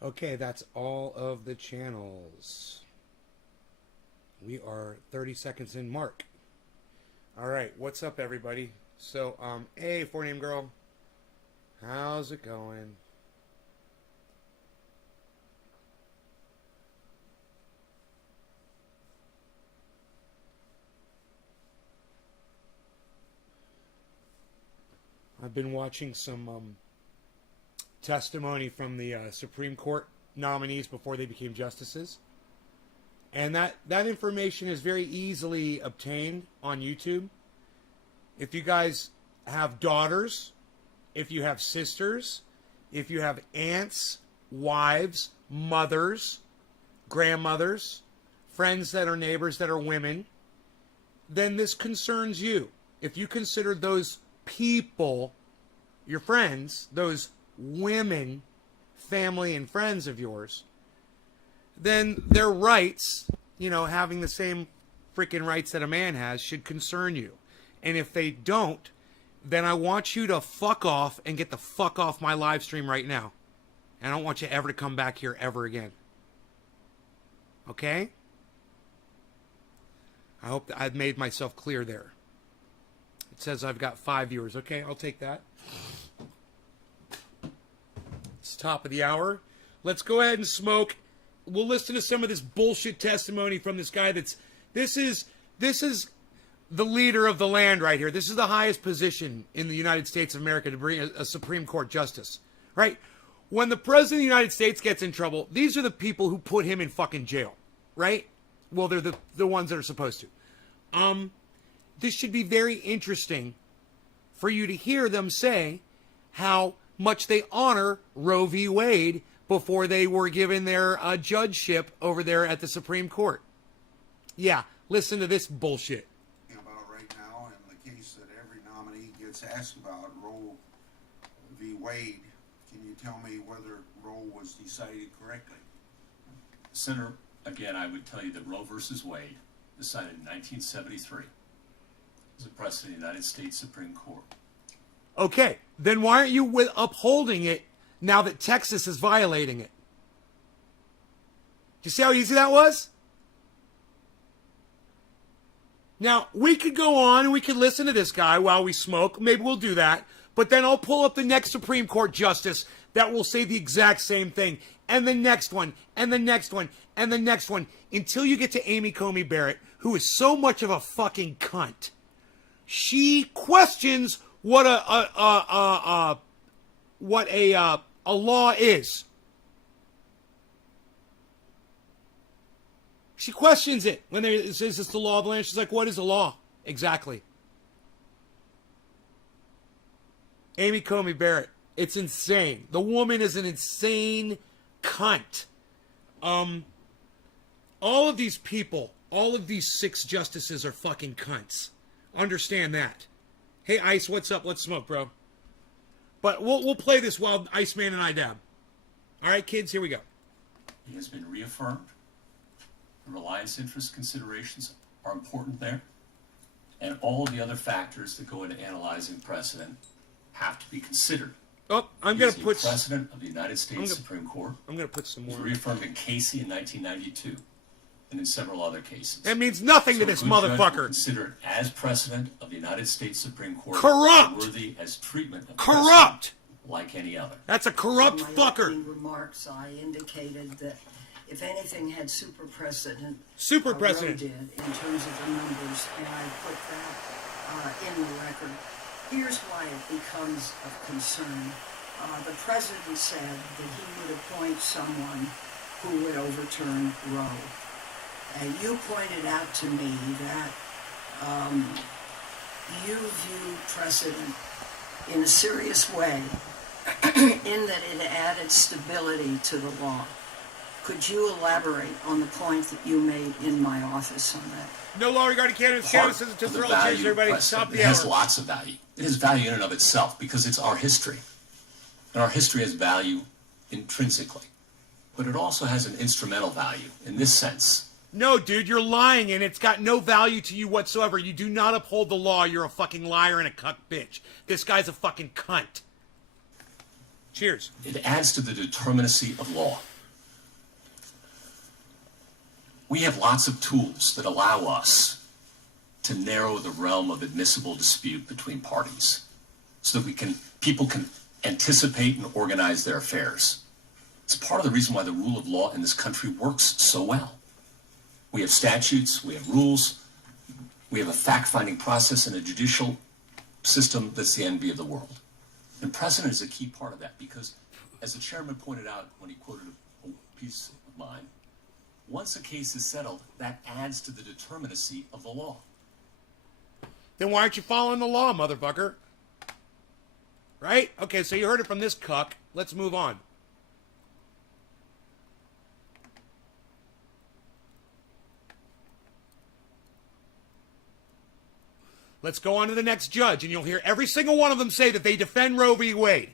Okay, that's all of the channels. We are 30 seconds in. Mark. All right, what's up, everybody? So, hey, four name girl. How's it going? I've been watching some testimony from the Supreme Court nominees before they became justices. And that information is very easily obtained on YouTube. If you guys have daughters, if you have sisters, if you have aunts, wives, mothers, grandmothers, friends that are neighbors that are women, then this concerns you. If you consider those people your friends, those women, family and friends of yours, then their rights, having the same freaking rights that a man has, should concern you. And if they don't, then I want you to fuck off and get the fuck off my live stream right now. And I don't want you ever to come back here ever again. Okay? I hope that I've made myself clear there. It says I've got 5 viewers. Okay, I'll take that. It's top of the hour. Let's go ahead and smoke. We'll listen to some of this bullshit testimony from this guy this is the leader of the land right here. This is the highest position in the United States of America to bring a Supreme Court justice, right? When the president of the United States gets in trouble, these are the people who put him in fucking jail, right? Well, they're the ones that are supposed to. This should be very interesting for you to hear them say how much they honor Roe v. Wade before they were given their judgeship over there at the Supreme Court. Yeah, listen to this bullshit. About right now, in the case that every nominee gets asked about, Roe v. Wade, can you tell me whether Roe was decided correctly? Senator, again, I would tell you that Roe versus Wade, decided in 1973, was a precedent in the United States Supreme Court. Okay, then why aren't you upholding it now that Texas is violating it? Do you see how easy that was? Now, we could go on and we could listen to this guy while we smoke. Maybe we'll do that. But then I'll pull up the next Supreme Court justice that will say the exact same thing. And the next one, and the next one, and the next one. Until you get to Amy Coney Barrett, who is so much of a fucking cunt. She questions what a law is. She questions it when it says it's the law of the land. She's like, what is the law? Exactly. Amy Coney Barrett. It's insane. The woman is an insane cunt. All of these people, all of these 6 justices are fucking cunts. Understand that. Hey, Ice, what's up? Let's smoke, bro. But we'll play this while Iceman and I dab. All right, kids, here we go. He has been reaffirmed. The reliance interest considerations are important there. And all the other factors that go into analyzing precedent have to be considered. Oh, I'm He going is to the put... President of the United States Supreme Court. I'm going to put some He more... was reaffirmed in Casey in 1992 and in several other cases. That means nothing to this motherfucker. Considered as President of the United States Supreme Court. Corrupt! Worthy as treatment of Corrupt! Like any other. That's a corrupt In my fucker. opening remarks, I indicated that if anything had super precedent, Super Roe precedent. did in terms of the numbers, and I put that in the record. Here's why it becomes of concern. The president said that he would appoint someone who would overturn Roe. And you pointed out to me that you view precedent in a serious way, in that it added stability to the law. Could you elaborate on the point that you made in my office on that? No law regarding cannabis. Cannabis isn't just for all change, everybody. Stop the It has hour. lots of value. It has value in and of itself because it's our history. And our history has value intrinsically. But it also has an instrumental value in this sense. No, dude, you're lying, and it's got no value to you whatsoever. You do not uphold the law. You're a fucking liar and a cuck bitch. This guy's a fucking cunt. Cheers. It adds to the determinacy of law. We have lots of tools that allow us to narrow the realm of admissible dispute between parties so that people can anticipate and organize their affairs. It's part of the reason why the rule of law in this country works so well. We have statutes, we have rules, we have a fact-finding process and a judicial system that's the envy of the world. And precedent is a key part of that because, as the chairman pointed out when he quoted a piece of mine, once a case is settled, that adds to the determinacy of the law. Then why aren't you following the law, motherfucker? Right? Okay, so you heard it from this cuck. Let's move on. Let's go on to the next judge, and you'll hear every single one of them say that they defend Roe v. Wade.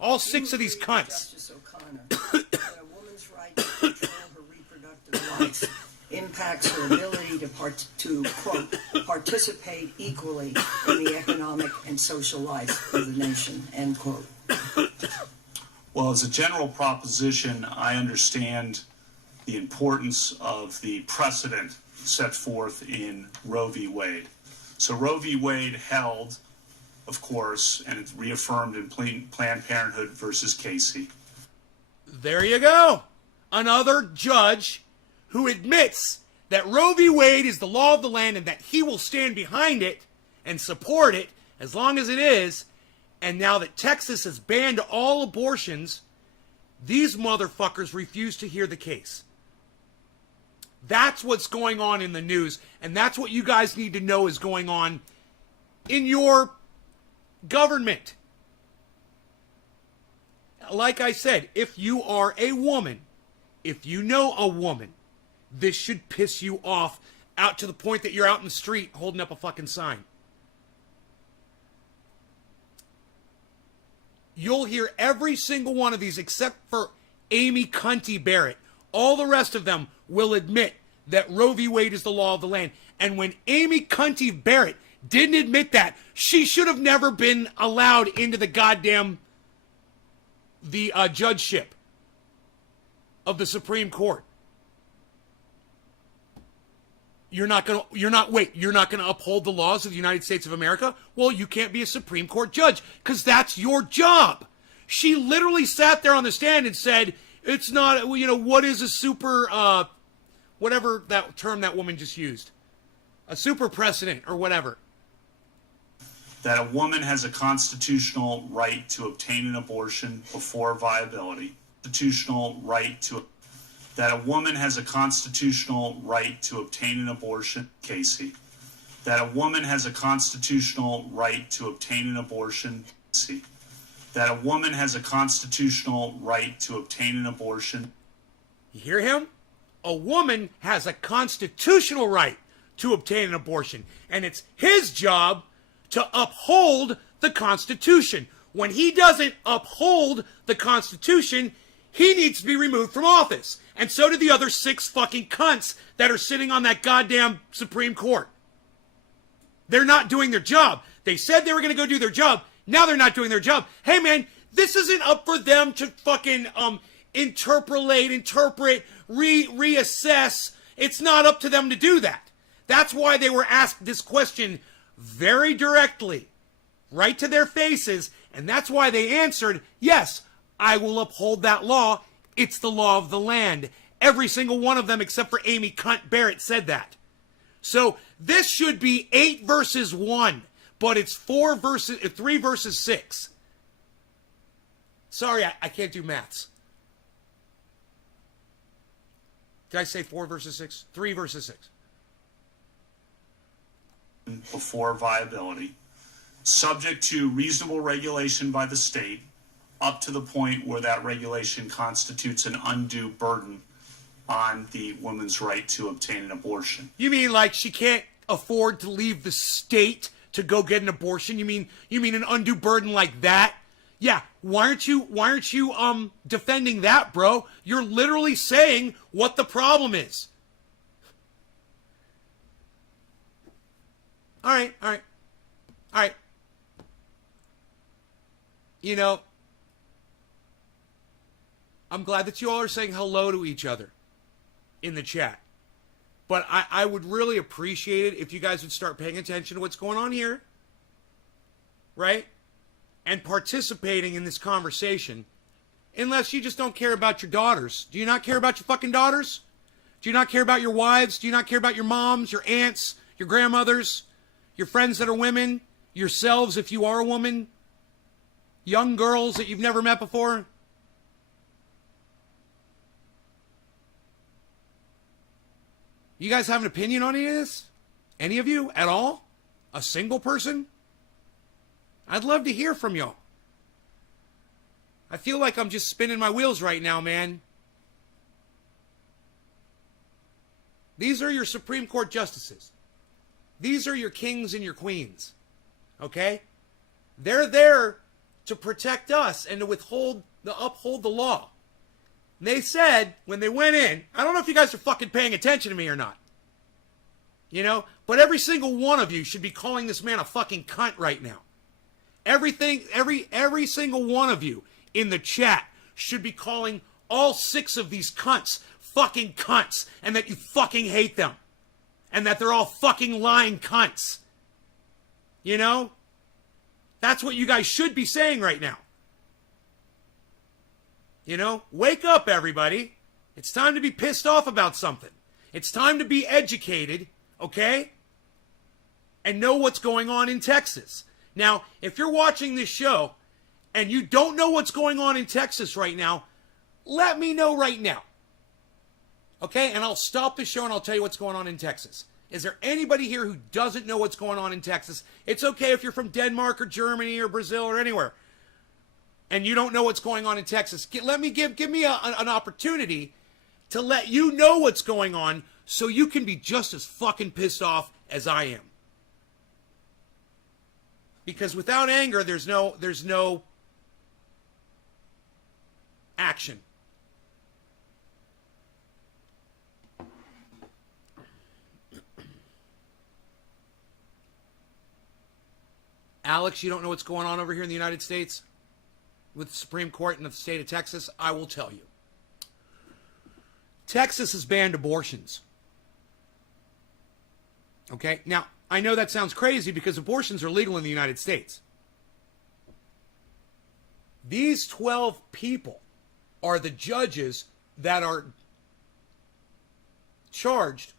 All 6 of these cunts. Justice O'Connor, that a woman's right to control her reproductive life impacts her ability to quote, participate equally in the economic and social life of the nation, end quote. Well, as a general proposition, I understand the importance of the precedent set forth in Roe v. Wade. So Roe v. Wade held, of course, and it's reaffirmed in Planned Parenthood versus Casey. There you go. Another judge who admits that Roe v. Wade is the law of the land and that he will stand behind it and support it as long as it is. And now that Texas has banned all abortions, these motherfuckers refuse to hear the case. That's what's going on in the news, and that's what you guys need to know is going on in your government. Like I said, if you are a woman, if you know a woman, this should piss you off out to the point that you're out in the street holding up a fucking sign. You'll hear every single one of these except for Amy Cunty Barrett. All the rest of them will admit that Roe v. Wade is the law of the land. And when Amy Cunty Barrett didn't admit that, she should have never been allowed into the goddamn judgeship of the Supreme Court. You're not gonna uphold the laws of the United States of America? Well, you can't be a Supreme Court judge, because that's your job. She literally sat there on the stand and said, it's not, what is a super, whatever that term that woman just used. A super precedent or whatever. That a woman has a constitutional right to obtain an abortion before viability. That a woman has a constitutional right to obtain an abortion, Casey. That a woman has a constitutional right to obtain an abortion, Casey. That a woman has a constitutional right to obtain an abortion. You hear him? A woman has a constitutional right to obtain an abortion, and it's his job to uphold the Constitution. When he doesn't uphold the Constitution, he needs to be removed from office. And so do the other 6 fucking cunts that are sitting on that goddamn Supreme Court. They're not doing their job. They said they were going to go do their job. Now they're not doing their job. Hey, man, this isn't up for them to fucking interpret, reassess. It's not up to them to do that. That's why they were asked this question very directly, right to their faces, and that's why they answered, yes, I will uphold that law. It's the law of the land. Every single one of them except for Amy Cunt Barrett said that. So this should be 8 versus 1, but it's 3 versus 6. Sorry, I can't do maths. Did I say 4 versus 6? 3 versus 6. Before viability, subject to reasonable regulation by the state, up to the point where that regulation constitutes an undue burden on the woman's right to obtain an abortion. You mean like she can't afford to leave the state to go get an abortion? You mean an undue burden like that? Yeah, why aren't you defending that, bro? You're literally saying what the problem is. All right. I'm glad that you all are saying hello to each other in the chat. But I would really appreciate it if you guys would start paying attention to what's going on here. Right? And participating in this conversation. Unless you just don't care about your daughters. Do you not care about your fucking daughters? Do you not care about your wives? Do you not care about your moms, your aunts, your grandmothers, your friends that are women, yourselves if you are a woman, young girls that you've never met before? You guys have an opinion on any of this? Any of you at all? A single person? I'd love to hear from y'all. I feel like I'm just spinning my wheels right now, man. These are your Supreme Court justices. These are your kings and your queens. Okay? They're there to protect us and to uphold the law. And they said, when they went in, I don't know if you guys are fucking paying attention to me or not. You know? But every single one of you should be calling this man a fucking cunt right now. Every single one of you in the chat should be calling all 6 of these cunts fucking cunts, and that you fucking hate them. And that they're all fucking lying cunts. You know? That's what you guys should be saying right now. You know? Wake up, everybody. It's time to be pissed off about something. It's time to be educated, okay? And know what's going on in Texas. Now, if you're watching this show and you don't know what's going on in Texas right now, let me know right now. Okay? And I'll stop the show and I'll tell you what's going on in Texas. Is there anybody here who doesn't know what's going on in Texas? It's okay if you're from Denmark or Germany or Brazil or anywhere and you don't know what's going on in Texas. Give me an opportunity to let you know what's going on so you can be just as fucking pissed off as I am. Because without anger, there's no action. Alex, you don't know what's going on over here in the United States with the Supreme Court in the state of Texas? I will tell you. Texas has banned abortions. Okay? Now, I know that sounds crazy because abortions are legal in the United States. These 12 people are the judges that are charged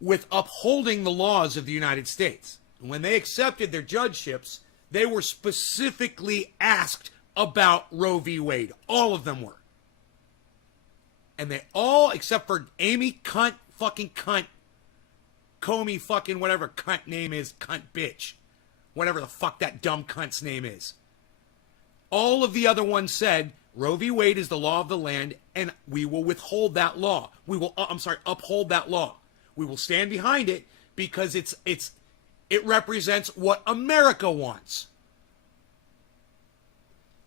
with upholding the laws of the United States. And when they accepted their judgeships, they were specifically asked about Roe v. Wade. All of them were. And they all, except for Amy Cunt, Comey fucking whatever cunt name is, cunt bitch. Whatever the fuck that dumb cunt's name is. All of the other ones said, Roe v. Wade is the law of the land, and we will withhold that law. We will, uphold that law. We will stand behind it because it represents what America wants.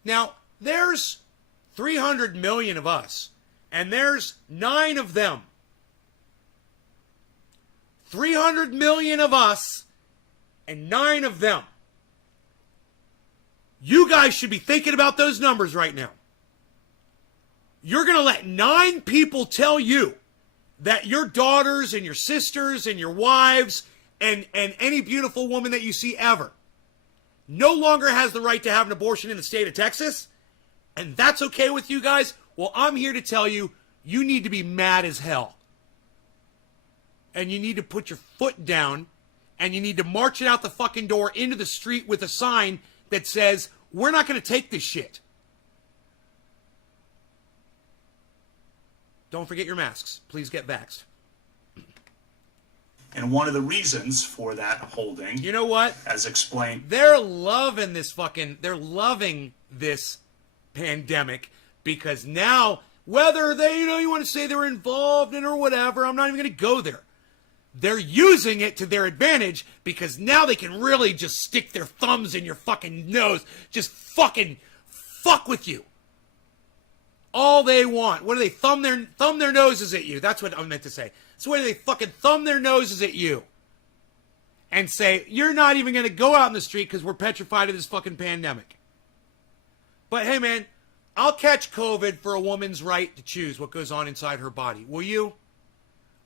Now, there's 300 million of us, and there's 9 of them. 300 million of us, and 9 of them. You guys should be thinking about those numbers right now. You're going to let 9 people tell you that your daughters and your sisters and your wives and any beautiful woman that you see ever no longer has the right to have an abortion in the state of Texas, and that's okay with you guys? Well, I'm here to tell you, you need to be mad as hell. And you need to put your foot down, and you need to march it out the fucking door into the street with a sign that says, we're not going to take this shit. Don't forget your masks. Please get vaxxed. And one of the reasons for that holding, you know what? as explained, They're loving this pandemic because now, whether they, you want to say they were involved in or whatever, I'm not even going to go there. They're using it to their advantage because now they can really just stick their thumbs in your fucking nose, just fucking fuck with you. All they want. What do they thumb their noses at you? That's what I meant to say. So what do they fucking thumb their noses at you and say, you're not even going to go out in the street because we're petrified of this fucking pandemic. But hey, man, I'll catch COVID for a woman's right to choose what goes on inside her body. Will you?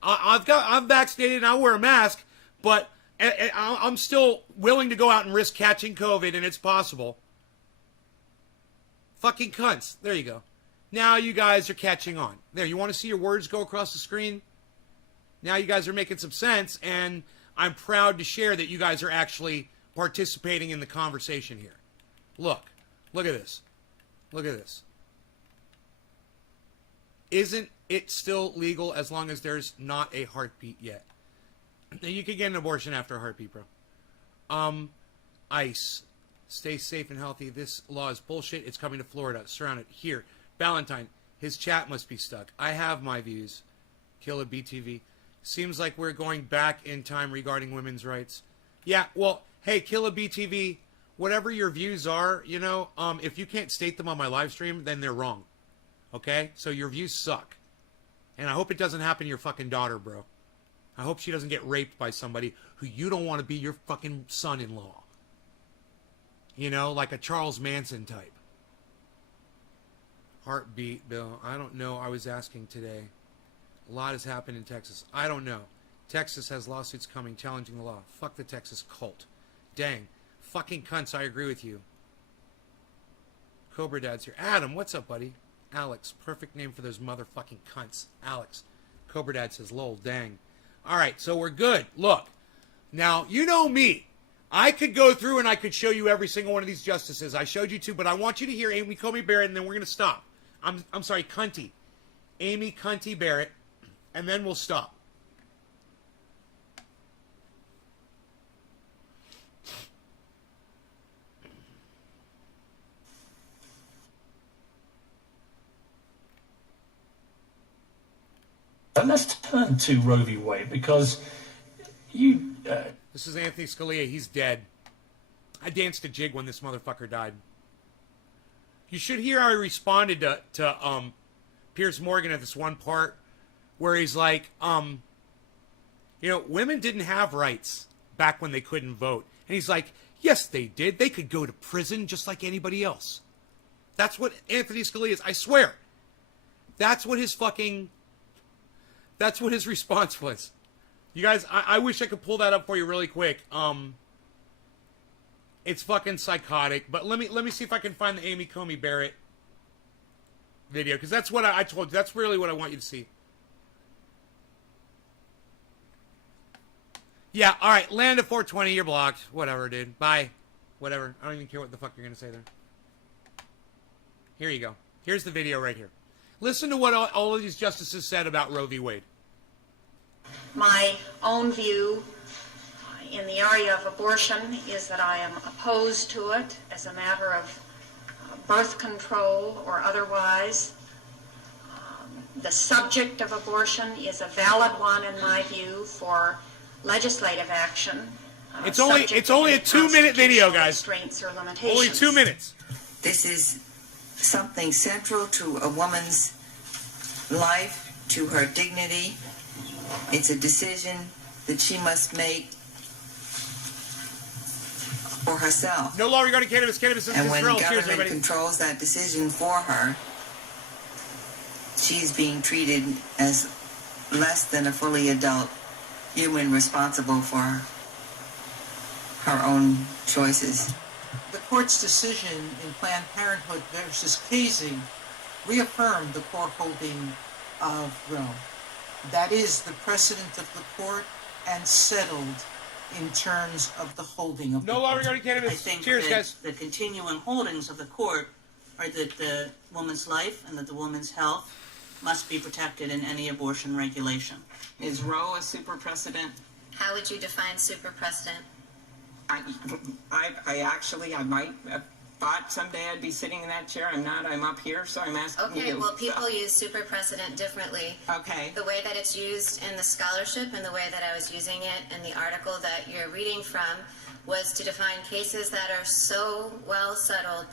I'm vaccinated and I wear a mask, but I'm still willing to go out and risk catching COVID, and it's possible. Fucking cunts. There you go. Now you guys are catching on. There, you want to see your words go across the screen? Now you guys are making some sense, and I'm proud to share that you guys are actually participating in the conversation here. Look at this. Look at this. Isn't it still legal as long as there's not a heartbeat yet? Now, you can get an abortion after a heartbeat, bro. ICE. Stay safe and healthy. This law is bullshit. It's coming to Florida. Surrounded. Here. Valentine. His chat must be stuck. I have my views. Killer BTV. Seems like we're going back in time regarding women's rights. Yeah, well, hey, Killer BTV, whatever your views are, you know, if you can't state them on my live stream, then they're wrong. Okay? So your views suck. And I hope it doesn't happen to your fucking daughter, bro. I hope she doesn't get raped by somebody who you don't want to be your fucking son-in-law. You know, like a Charles Manson type. Heartbeat, Bill. I don't know. I was asking today. A lot has happened in Texas. I don't know. Texas has lawsuits coming challenging the law. Fuck the Texas cult. Dang. Fucking cunts, I agree with you. Cobra Dad's here. Adam, what's up, buddy? Alex. Perfect name for those motherfucking cunts. Alex. Cobra Dad says, lol, dang. Alright, so we're good. Look. Now, you know me. I could go through and I could show you every single one of these justices. I showed you two, but I want you to hear Amy Coney Barrett, and then we're going to stop. I'm sorry, Cunty. Amy Cunty Barrett, and then we'll stop. And let's turn to Roe v. Wade, because you... This is Anthony Scalia. He's dead. I danced a jig when this motherfucker died. You should hear how I responded to Piers Morgan at this one part where he's like, you know, women didn't have rights back when they couldn't vote. And he's like, yes, they did. They could go to prison just like anybody else. That's what Anthony Scalia is. I swear. That's what his response was. You guys, I wish I could pull that up for you really quick. It's fucking psychotic. But let me see if I can find the Amy Coney Barrett video, because that's what I told you. That's really what I want you to see. Yeah, all right. Land of 420. You're blocked. Whatever, dude. Bye. Whatever. I don't even care what the fuck you're gonna say there. Here you go. Here's the video right here. Listen to what all of these justices said about Roe v. Wade. My own view in the area of abortion is that I am opposed to it as a matter of birth control or otherwise. The subject of abortion is a valid one in my view for legislative action. It's only a 2-minute video, guys. Restraints or limitations. Only 2 minutes. This is something central to a woman's life, to her dignity. It's a decision that she must make for herself. No law regarding cannabis. Cannabis is And when Israel. the Cheers, government everybody. controls that decision for her, she's being treated as less than a fully adult human responsible for her own choices. The court's decision in Planned Parenthood versus Casey reaffirmed the court holding of Roe. That is the precedent of the court and settled in terms of the holding of the No law court. regarding I cannabis. think Cheers, that guys. the continuing holdings of the court are that the woman's life and that the woman's health must be protected in any abortion regulation. Is Roe a super precedent? How would you define super precedent? I might have thought someday I'd be sitting in that chair. I'm not. I'm up here, so I'm asking you. Okay, well, people use super precedent differently. Okay. The way that it's used in the scholarship and the way that I was using it in the article that you're reading from was to define cases that are so well settled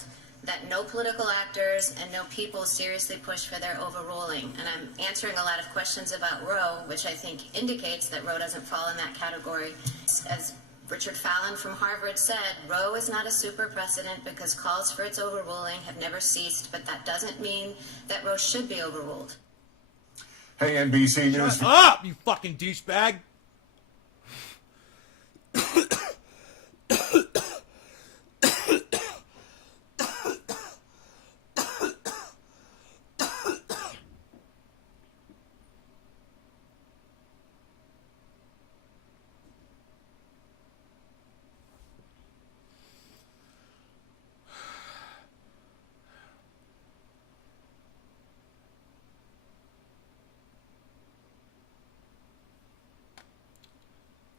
that no political actors and no people seriously push for their overruling. And I'm answering a lot of questions about Roe, which I think indicates that Roe doesn't fall in that category. As Richard Fallon from Harvard said, Roe is not a super precedent because calls for its overruling have never ceased, but that doesn't mean that Roe should be overruled. Hey, NBC News. Shut up, you fucking douchebag.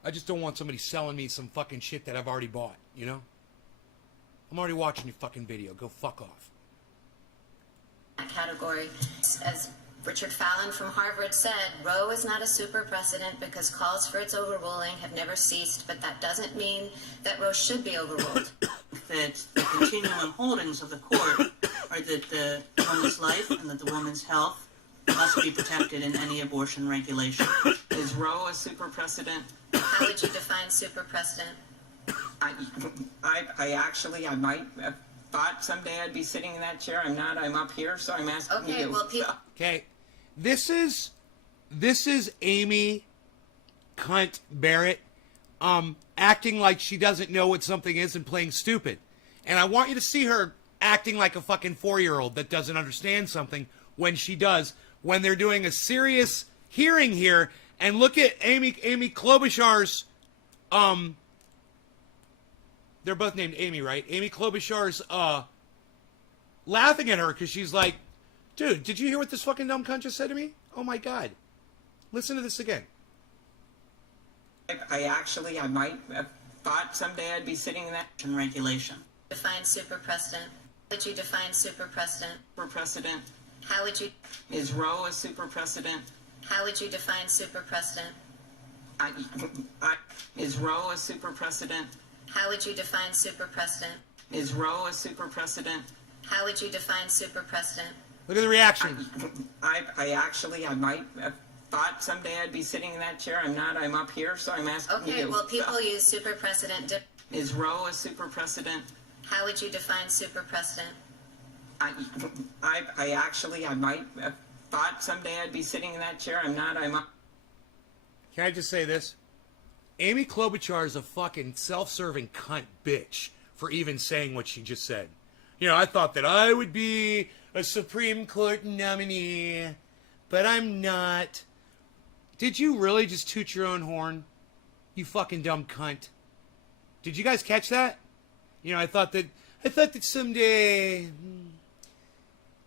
I just don't want somebody selling me some fucking shit that I've already bought, you know? I'm already watching your fucking video. Go fuck off. That category, as Richard Fallon from Harvard said, Roe is not a super precedent because calls for its overruling have never ceased, but that doesn't mean that Roe should be overruled. That the continuing holdings of the court are that the woman's life and that the woman's health must be protected in any abortion regulation. Is Roe a super precedent? How would you define super precedent? I actually, I might have thought someday I'd be sitting in that chair. I'm not. I'm up here, so I'm asking Okay, you. well, people... Okay, this is Amy Cunt Barrett acting like she doesn't know what something is and playing stupid. And I want you to see her acting like a fucking 4-year-old that doesn't understand something when she does, when they're doing a serious hearing here. And look at Amy Klobuchar's, they're both named Amy, right? Amy Klobuchar's laughing at her because she's like, dude, did you hear what this fucking dumb cunt just said to me? Oh my God. Listen to this again. I might have thought someday I'd be sitting in that Regulation. Define super precedent. How would you define super precedent? super precedent. How would you... Is Roe a super precedent? How would you define super precedent? Is Roe a super precedent? How would you define super precedent? Is Roe a super precedent? How would you define super precedent? Look at the reaction. I might have thought someday I'd be sitting in that chair. I'm not. I'm up here, so I'm asking Okay, you. well, people use super precedent. Is Roe a super precedent? How would you define super precedent? I might have thought someday I'd be sitting in that chair. I'm not. I'm up. Can I just say this? Amy Klobuchar is a fucking self-serving cunt bitch for even saying what she just said. You know, I thought that I would be a Supreme Court nominee, but I'm not. Did you really just toot your own horn? You fucking dumb cunt. Did you guys catch that? You know, I thought that someday,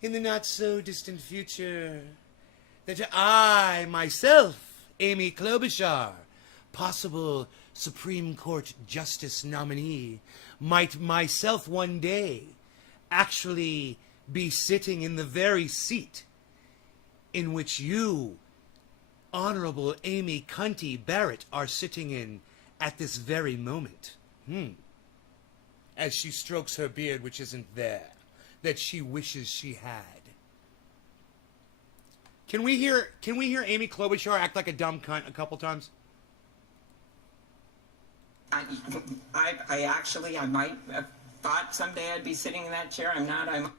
in the not so distant future, that I, myself, Amy Klobuchar, possible Supreme Court Justice nominee, might myself one day actually be sitting in the very seat in which you, Honorable Amy Cunty Barrett, are sitting in at this very moment. As she strokes her beard, which isn't there, that she wishes she had. Can we hear Amy Klobuchar act like a dumb cunt a couple times? I might have thought someday I'd be sitting in that chair. I'm not. I'm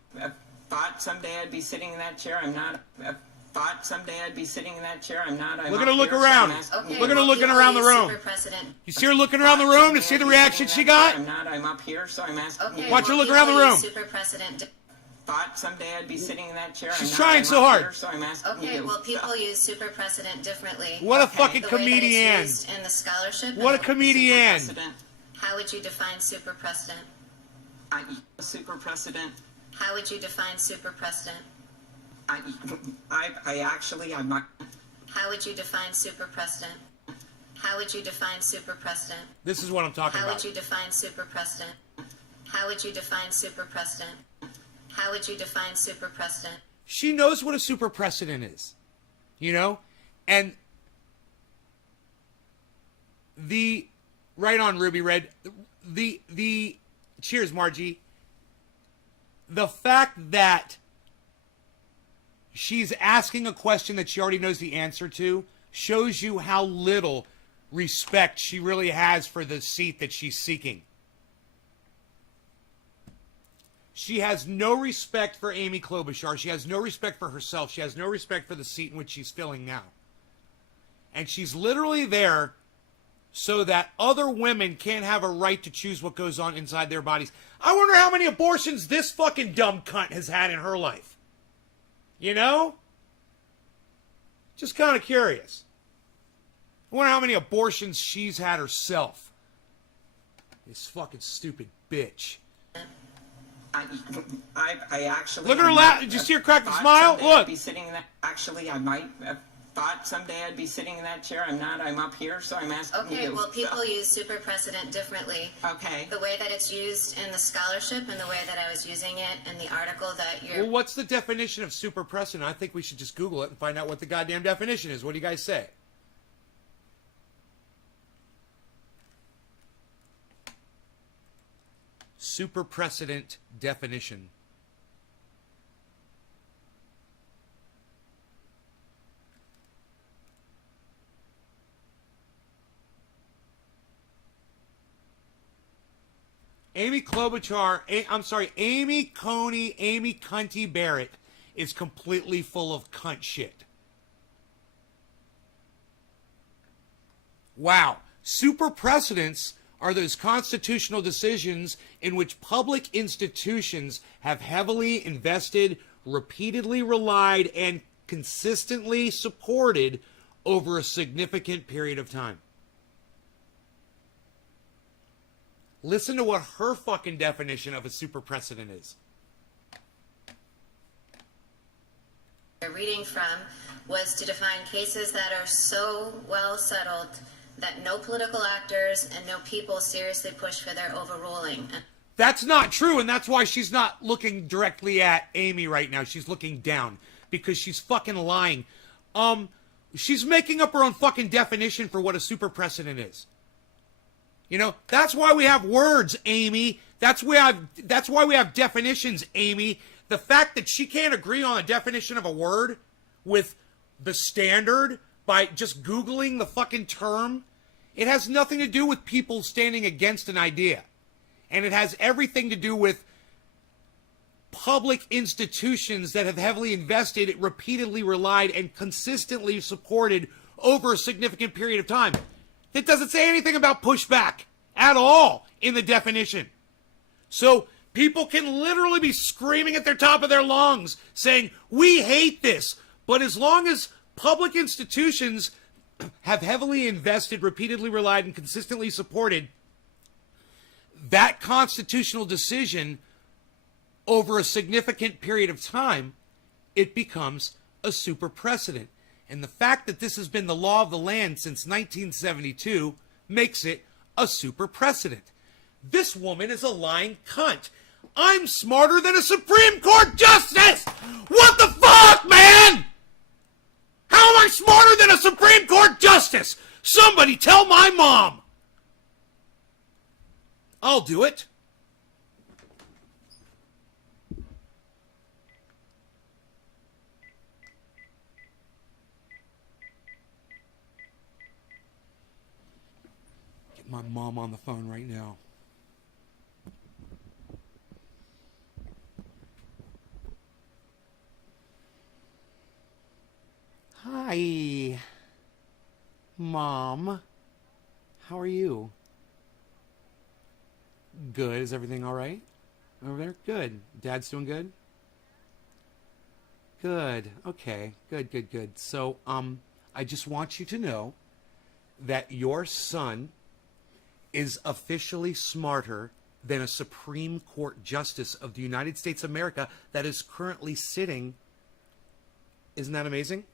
thought someday I'd be sitting in that chair. I'm not. Thought someday I'd be sitting in that chair. I'm not. I'm Look at her up look here, so around. I'm asking Okay, you. Look at her well, looking people around the use room. super precedent. You see her looking around the room to see the reaction she got? I'm not. I'm up here, so I'm asking Okay, you. Watch her well, look around the people room. use super precedent. Thought someday I'd be sitting in that chair. She's I'm trying not, so I'm up hard. Here, so I'm asking Okay, you. well, people use super precedent differently. What a fucking The way that it's comedian. used in the scholarship. What a and comedian. Precedent. How would you define super precedent? Super precedent. How would you define super precedent? I might. How would you define super precedent? How would you define super precedent? This is what I'm talking How about. would you define super precedent? How would you define super precedent? How would you define super precedent? She knows what a super precedent is. You know? And the right on Ruby Red, the cheers, Margie. The fact that she's asking a question that she already knows the answer to shows you how little respect she really has for the seat that she's seeking. She has no respect for Amy Klobuchar. She has no respect for herself. She has no respect for the seat in which she's filling now. And she's literally there so that other women can't have a right to choose what goes on inside their bodies. I wonder how many abortions this fucking dumb cunt has had in her life. You know? Just kind of curious. I wonder how many abortions she's had herself. This fucking stupid bitch. I actually... Look at her laugh. Did you see her crack the smile? Look. Be sitting in that, actually, I might have thought someday I'd be sitting in that chair. I'm not. I'm up here, so I'm asking Okay, you. well, people use super precedent differently. Okay. The way that it's used in the scholarship and the way that I was using it in the article that you're... Well, what's the definition of super precedent? I think we should just Google it and find out what the goddamn definition is. What do you guys say? Super precedent definition. Amy Klobuchar, Amy Coney, Amy Cunty Barrett is completely full of cunt shit. Wow. Super precedents are those constitutional decisions in which public institutions have heavily invested, repeatedly relied, and consistently supported over a significant period of time. Listen to what her fucking definition of a super precedent is. reading from was to define cases that are so well settled that no political actors and no people seriously push for their overruling. That's not true, and that's why she's not looking directly at Amy right now. She's looking down because she's fucking lying. She's making up her own fucking definition for what a super precedent is. You know, that's why we have words, Amy. That's why we have definitions, Amy. The fact that she can't agree on a definition of a word with the standard by just Googling the fucking term, it has nothing to do with people standing against an idea. And it has everything to do with public institutions that have heavily invested, repeatedly relied, and consistently supported over a significant period of time. It doesn't say anything about pushback at all in the definition. So people can literally be screaming at the top of their lungs saying, we hate this. But as long as public institutions have heavily invested, repeatedly relied, and consistently supported that constitutional decision over a significant period of time, it becomes a super precedent. And the fact that this has been the law of the land since 1972 makes it a super precedent. This woman is a lying cunt. I'm smarter than a Supreme Court justice! What the fuck, man? How am I smarter than a Supreme Court justice? Somebody tell my mom! I'll do it. Get my mom on the phone right now. Hi, Mom. How are you? Good. Is everything all right over there? Good. Dad's doing good? Good. Okay. Good. So, I just want you to know that your son is officially smarter than a Supreme Court Justice of the United States of America that is currently sitting. Isn't that amazing?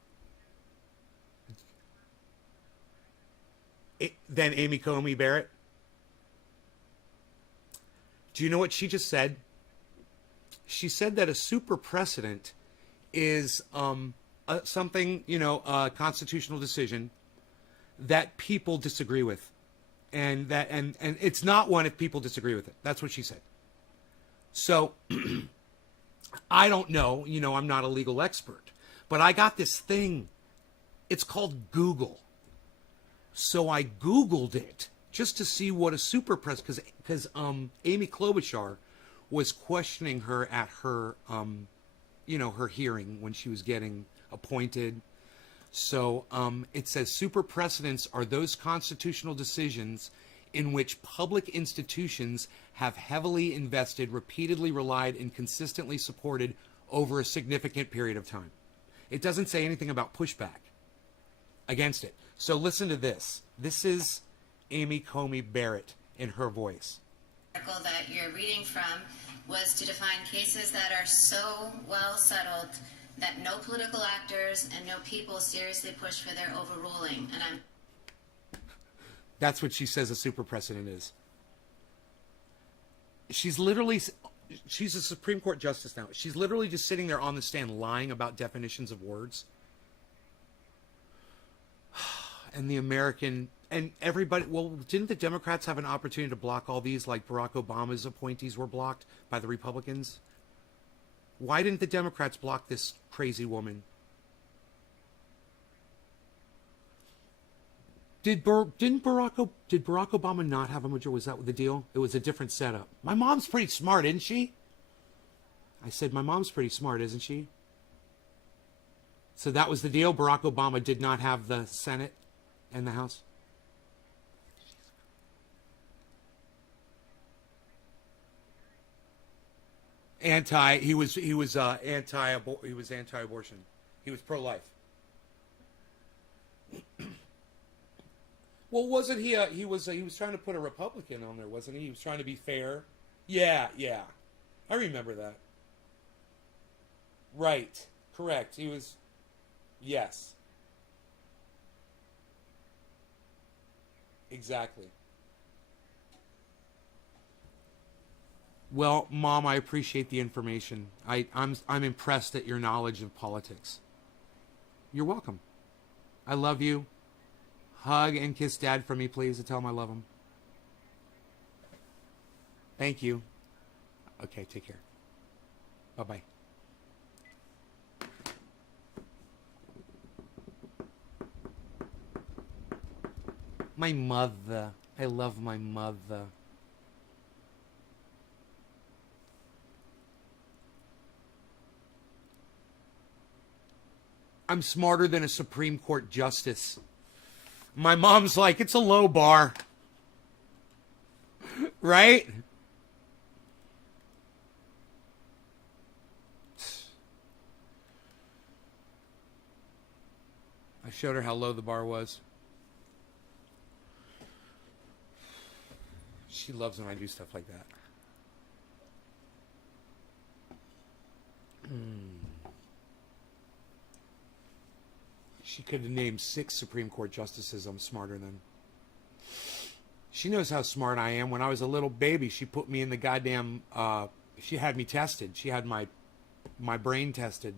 Than Amy Coney Barrett. Do you know what she just said? She said that a super precedent is something, a constitutional decision that people disagree with. And it's not one if people disagree with it. That's what she said. So, I don't know, I'm not a legal expert, but I got this thing. It's called Google. So I Googled it just to see what a super president, because Amy Klobuchar was questioning her at her, her hearing when she was getting appointed. So it says super precedents are those constitutional decisions in which public institutions have heavily invested, repeatedly relied, and consistently supported over a significant period of time. It doesn't say anything about pushback against it. So listen to this. This is Amy Coney Barrett in her voice. The article that you're reading from was to define cases that are so well settled that no political actors and no people seriously push for their overruling. And That's what she says a super precedent is. She's a Supreme Court justice now. She's literally just sitting there on the stand lying about definitions of words. And the American, and everybody, well, didn't the Democrats have an opportunity to block all these, like Barack Obama's appointees were blocked by the Republicans? Why didn't the Democrats block this crazy woman? Did Barack Obama not have a majority? Was that the deal? It was a different setup. My mom's pretty smart, isn't she? I said, my mom's pretty smart, isn't she? So that was the deal? Barack Obama did not have the Senate and the House? He was anti-abortion. He was pro-life. Well, wasn't he? He was trying to put a Republican on there, wasn't he? He was trying to be fair. Yeah. I remember that. Right. Correct. He was. Yes. Exactly. Well, Mom, I appreciate the information. I'm impressed at your knowledge of politics. You're welcome. I love you. Hug and kiss Dad for me, please, and tell him I love him. Thank you. Okay, take care. Bye-bye. My mother. I love my mother. I'm smarter than a Supreme Court justice. My mom's like, it's a low bar. Right? I showed her how low the bar was. She loves when I do stuff like that. She could have named 6 Supreme Court justices I'm smarter than. She knows how smart I am. When I was a little baby, she put me in the goddamn... she had me tested. She had my brain tested.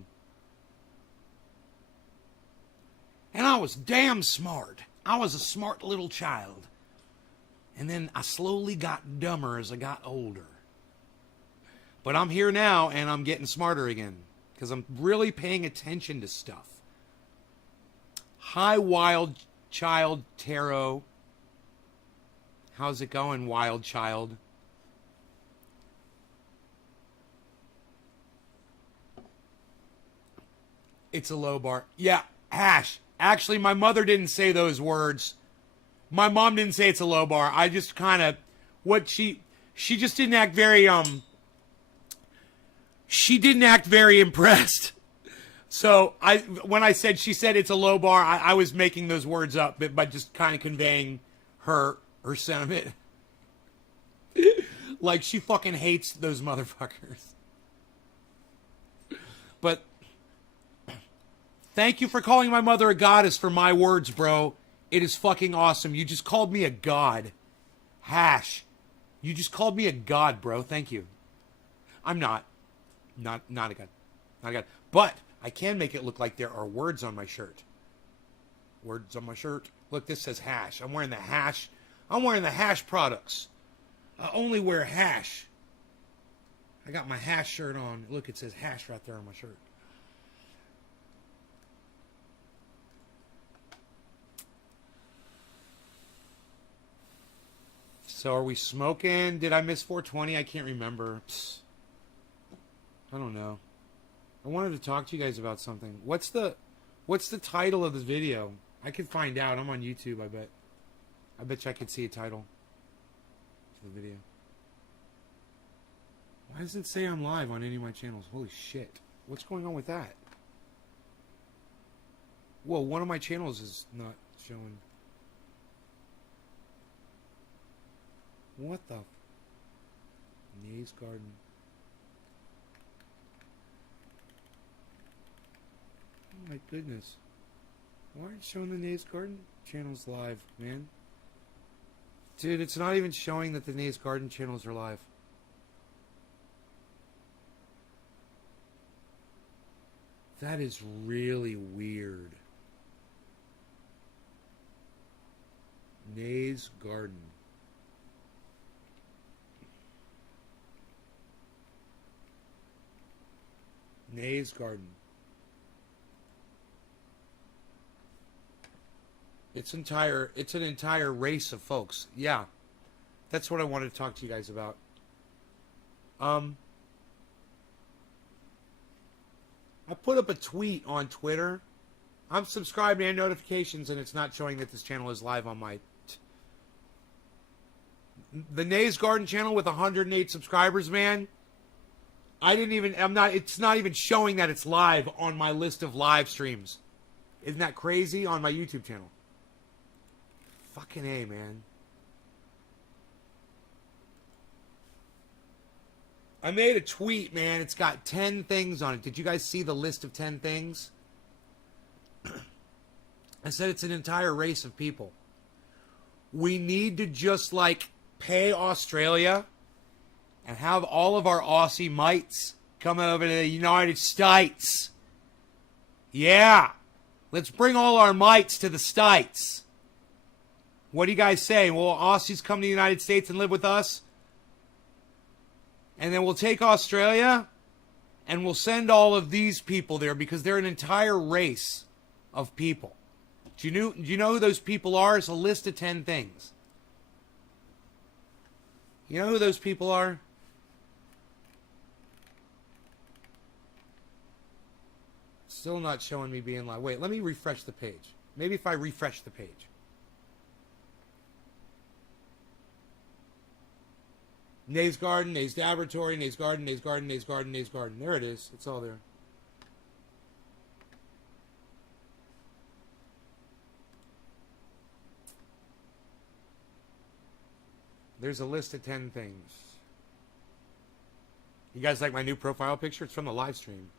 And I was damn smart. I was a smart little child. And then I slowly got dumber as I got older. But I'm here now, and I'm getting smarter again. Because I'm really paying attention to stuff. Hi, Wild Child Tarot. How's it going, Wild Child? It's a low bar. Yeah, Hash. Actually, my mother didn't say those words. My mom didn't say it's a low bar. I just kind of... she just didn't act very, she didn't act very impressed. So when she said it's a low bar, I was making those words up, but just kind of conveying her sentiment. Like she fucking hates those motherfuckers. But thank you for calling my mother a goddess for my words, bro. It is fucking awesome. You just called me a god. Hash. You just called me a god, bro. Thank you. I'm not a god. Not a god. But I can make it look like there are words on my shirt. Words on my shirt. Look, this says Hash. I'm wearing the Hash. I'm wearing the Hash products. I only wear Hash. I got my Hash shirt on. Look, it says Hash right there on my shirt. So are we smoking? Did I miss 420? I can't remember. Psst. I don't know. I wanted to talk to you guys about something. What's the title of this video? I could find out. I'm on YouTube, I bet. I bet you I could see a title to the video. Why does it say I'm live on any of my channels? Holy shit. What's going on with that? Whoa, one of my channels is not showing. What the? Nays Garden. Oh my goodness. Why aren't you showing the Nays Garden channels live, man? Dude, it's not even showing that the Nays Garden channels are live. That is really weird. Nays Garden. Nays Garden. It's an entire race of folks. Yeah. That's what I wanted to talk to you guys about. I put up a tweet on Twitter. I'm subscribed and notifications, and it's not showing that this channel is live on my... The Nays Garden channel with 108 subscribers, man. It's not even showing that it's live on my list of live streams. Isn't that crazy? On my YouTube channel. Fucking A, man. I made a tweet, man. It's got 10 things on it. Did you guys see the list of 10 things? I said it's an entire race of people. We need to just, like, pay Australia and have all of our Aussie mites come over to the United States. Yeah. Let's bring all our mites to the States. What do you guys say? Will Aussies come to the United States and live with us? And then we'll take Australia and we'll send all of these people there because they're an entire race of people. Do you know who those people are? It's a list of 10 things. You know who those people are? Still not showing me being live. Wait, let me refresh the page. Maybe if I refresh the page. Nays Garden, Nays Laboratory, Nays Garden, Nays Garden, Nays Garden, Nays Garden. There it is. It's all there. There's a list of 10 things. You guys like my new profile picture? It's from the live stream.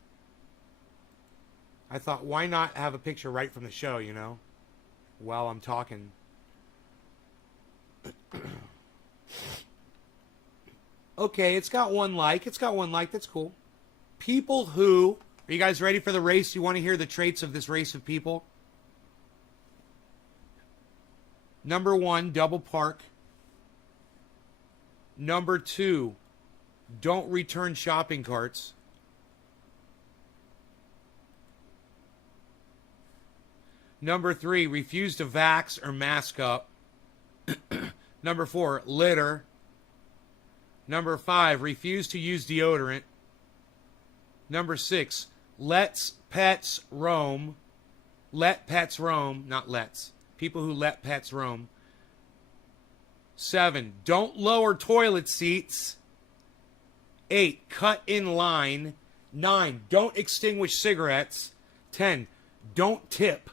I thought, why not have a picture right from the show, you know? While I'm talking. Okay, it's got one like. It's got one like. That's cool. People who... Are you guys ready for the race? You want to hear the traits of this race of people? Number 1, double park. Number 2, don't return shopping carts. Number 3, refuse to vax or mask up. Number 4, litter. Number 5, refuse to use deodorant. Number 6, lets pets roam. Let pets roam, not lets. People who let pets roam. 7, don't lower toilet seats. 8, cut in line. 9, don't extinguish cigarettes. 10, don't tip.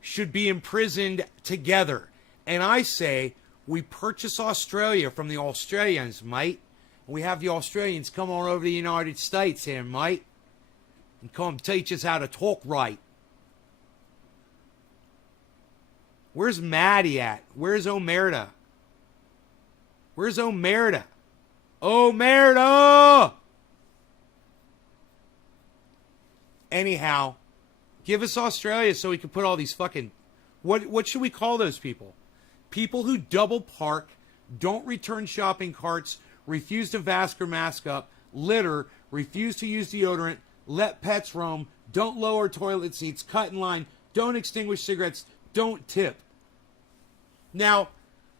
Should be imprisoned together. And I say, we purchase Australia from the Australians, mate. We have the Australians come on over to the United States here, mate. And come teach us how to talk right. Where's Maddie at? Where's Omerta? Where's Omerta? Omerta! Anyhow, give us Australia so we can put all these fucking... What should we call those people? People who double park, don't return shopping carts, refuse to vax or mask up, litter, refuse to use deodorant, let pets roam, don't lower toilet seats, cut in line, don't extinguish cigarettes, don't tip. Now,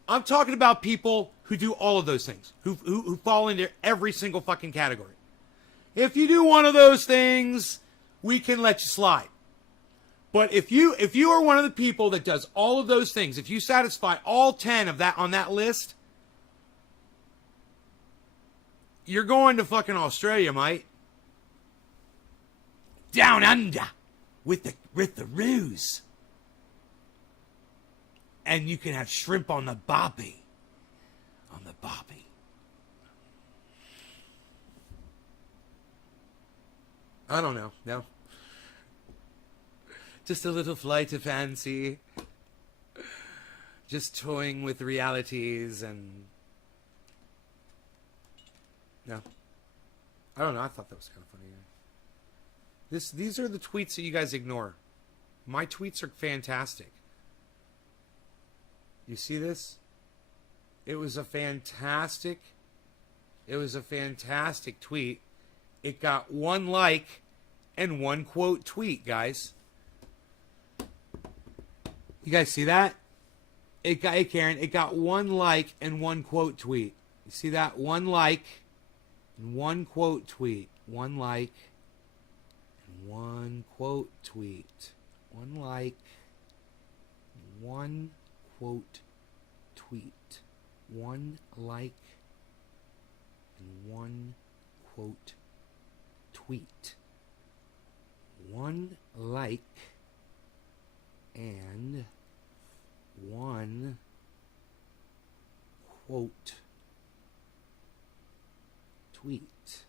I'm talking about people who do all of those things, who fall into every single fucking category. If you do one of those things, we can let you slide. But if you are one of the people that does all of those things, if you satisfy all 10 of that on that list, you're going to fucking Australia, mate. Down under with the ruse. And you can have shrimp on the barbie. On the barbie. I don't know. No. Just a little flight of fancy. Just toying with realities and... No. I don't know. I thought that was kind of funny. These are the tweets that you guys ignore. My tweets are fantastic. You see this? It was a fantastic tweet. It got 1 like and 1 quote tweet, guys. You guys see that? Hey Karen, it got 1 like and 1 quote tweet. You see that? 1 like and 1 quote tweet. 1 like and 1 quote tweet. 1 like, 1 quote tweet. 1 like and 1 quote tweet. 1 like and 1 quote tweet.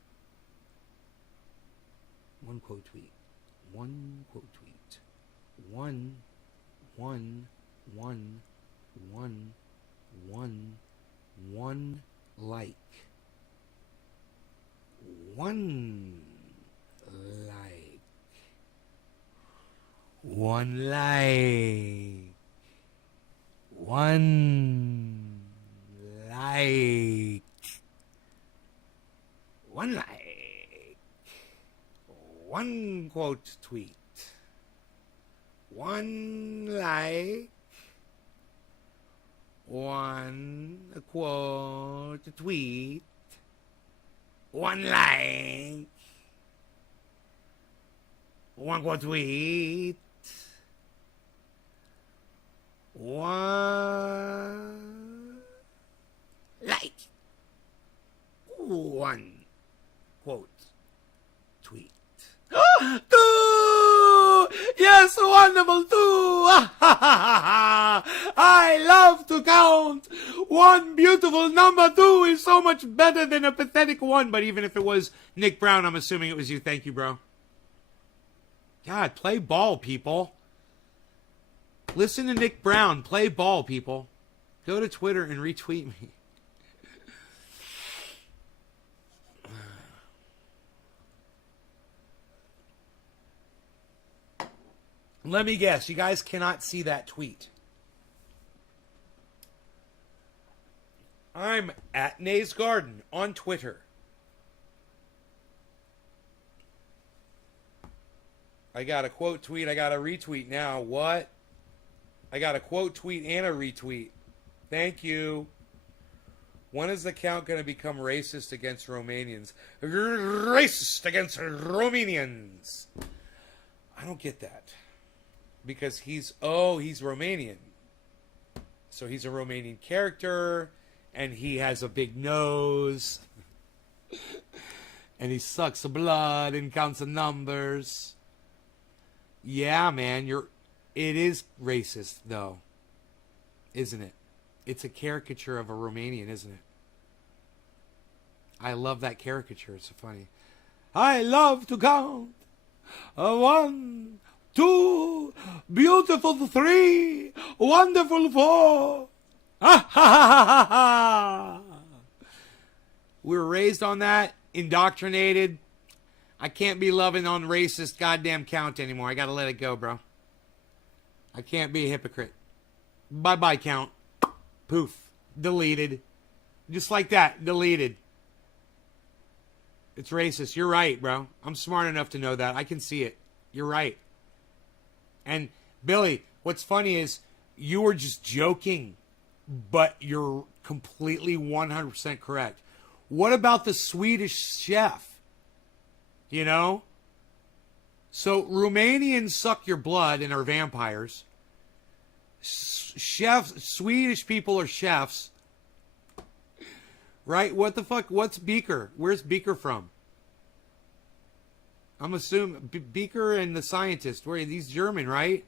1 quote tweet. 1 quote tweet. 1 like. 1 like. 1 like. 1 like. 1 like. 1 quote tweet. 1 like. 1 quote tweet. 1 like. 1 quote tweet. 1 like. 1 quote tweet. 2! Yes, wonderful 2! I love to count. 1 beautiful number. 2 is so much better than a pathetic 1. But even if it was Nick Brown, I'm assuming it was you. Thank you, bro. God, play ball, people. Listen to Nick Brown. Play ball, people. Go to Twitter and retweet me. Let me guess. You guys cannot see that tweet. I'm at Nays Garden on Twitter. I got a quote tweet. I got a retweet now. What? I got a quote tweet and a retweet. Thank you. When is the count going to become racist against Romanians? Racist against Romanians. I don't get that. Because he's Romanian. So he's a Romanian character. And he has a big nose. And he sucks the blood and counts the numbers. Yeah, man, it is racist, though. Isn't it? It's a caricature of a Romanian, isn't it? I love that caricature. It's so funny. I love to count. 1, 2, beautiful 3, wonderful 4. Ha ha ha ha ha. We were raised on that, indoctrinated. I can't be loving on racist goddamn count anymore. I gotta let it go, bro. I can't be a hypocrite. Bye-bye, count. Poof. Deleted. Just like that. Deleted. It's racist. You're right, bro. I'm smart enough to know that. I can see it. You're right. And, Billy, what's funny is you were just joking. but you're completely 100% correct. What about the Swedish chef? You know? So Romanians suck your blood and are vampires. Chefs, Swedish people are chefs. Right? What the fuck? What's Beaker? Where's Beaker from? I'm assuming Beaker and the scientist. Where he's German, right?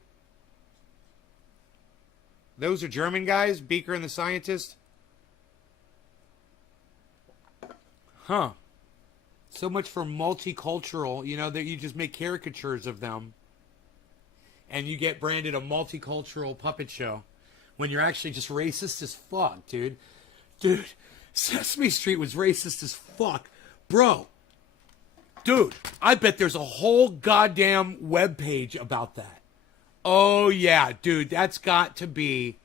Those are German guys, Beaker and the scientist. Huh. So much for multicultural, you know, that you just make caricatures of them. And you get branded a multicultural puppet show. When you're actually just racist as fuck, dude. Dude, Sesame Street was racist as fuck. Bro. Dude, I bet there's a whole goddamn webpage about that. Oh, yeah, dude, that's got to be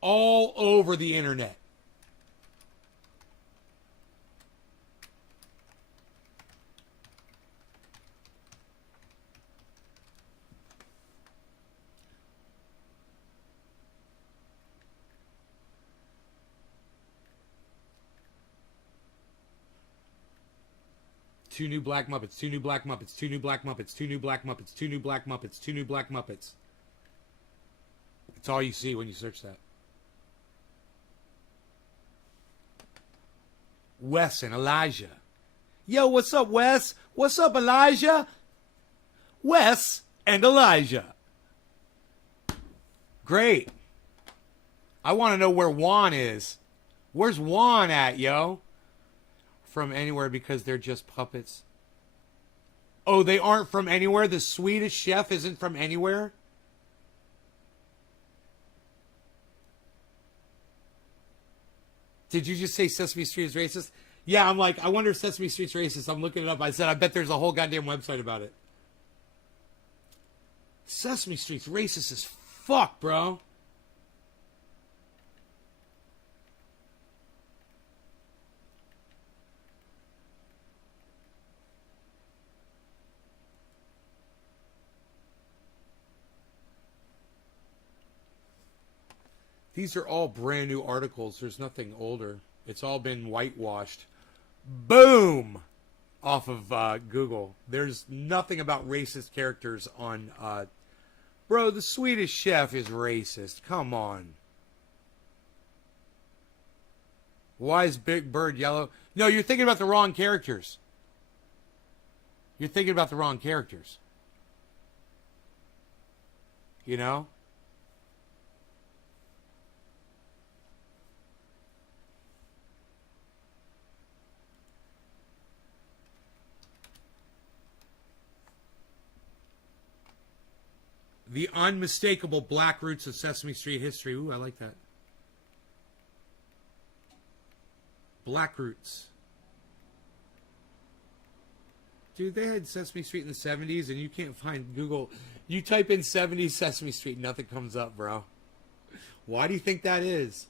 all over the internet. Two new black Muppets, two new black Muppets, two new black Muppets, two new black Muppets, two new black Muppets, two new black Muppets. It's all you see when you search that. Wes and Elijah. Yo, what's up, Wes? What's up, Elijah? Wes and Elijah. Great. I want to know where Juan is. Where's Juan at, yo? From anywhere because they're just puppets. Oh, they aren't from anywhere? The Swedish chef isn't from anywhere? Did you just say Sesame Street is racist? Yeah, I'm like, I wonder if Sesame Street's racist. I'm looking it up. I said, I bet there's a whole goddamn website about it. Sesame Street's racist as fuck, bro. These are all brand new articles. There's nothing older. It's all been whitewashed. Boom! Off of Google. There's nothing about racist characters on... Bro, the Swedish chef is racist. Come on. Why is Big Bird yellow? No, you're thinking about the wrong characters. You're thinking about the wrong characters. You know? The unmistakable black roots of Sesame Street history. Ooh, I like that. Black roots. Dude, they had Sesame Street in the 70s, and you can't find Google. You type in 70s Sesame Street, nothing comes up, bro. Why do you think that is?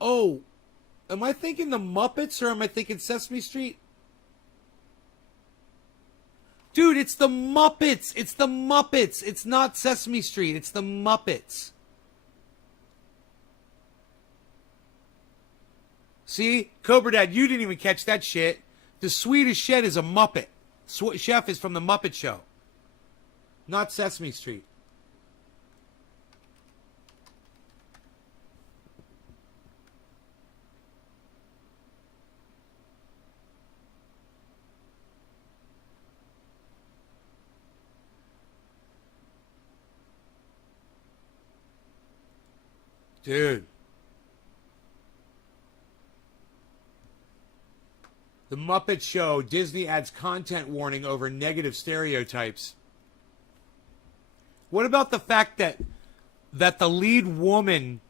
Oh, am I thinking the Muppets, or am I thinking Sesame Street? Dude, it's the Muppets. It's the Muppets. It's not Sesame Street. It's the Muppets. See? Cobra Dad, you didn't even catch that shit. The Swedish chef is a Muppet. Chef is from the Muppet Show. Not Sesame Street. Dude. The Muppet Show. Disney adds content warning over negative stereotypes. What about the fact that the lead woman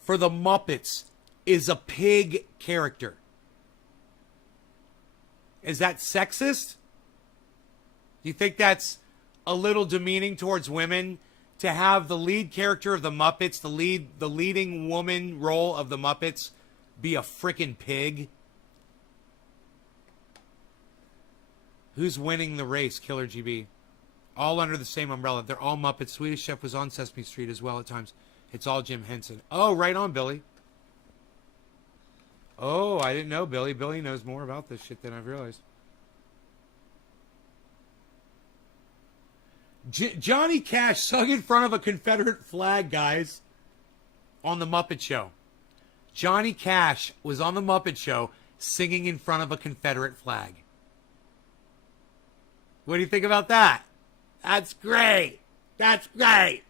for the Muppets is a pig character? Is that sexist? Do you think that's a little demeaning towards women? To have the lead character of the Muppets, the leading woman role of the Muppets, be a frickin' pig? Who's winning the race, Killer GB? All under the same umbrella. They're all Muppets. Swedish Chef was on Sesame Street as well at times. It's all Jim Henson. Oh, right on, Billy. Oh, I didn't know, Billy. Billy knows more about this shit than I've realized. Johnny Cash sung in front of a Confederate flag, guys, on The Muppet Show. Johnny Cash was on The Muppet Show singing in front of a Confederate flag. What do you think about that? That's great. That's great.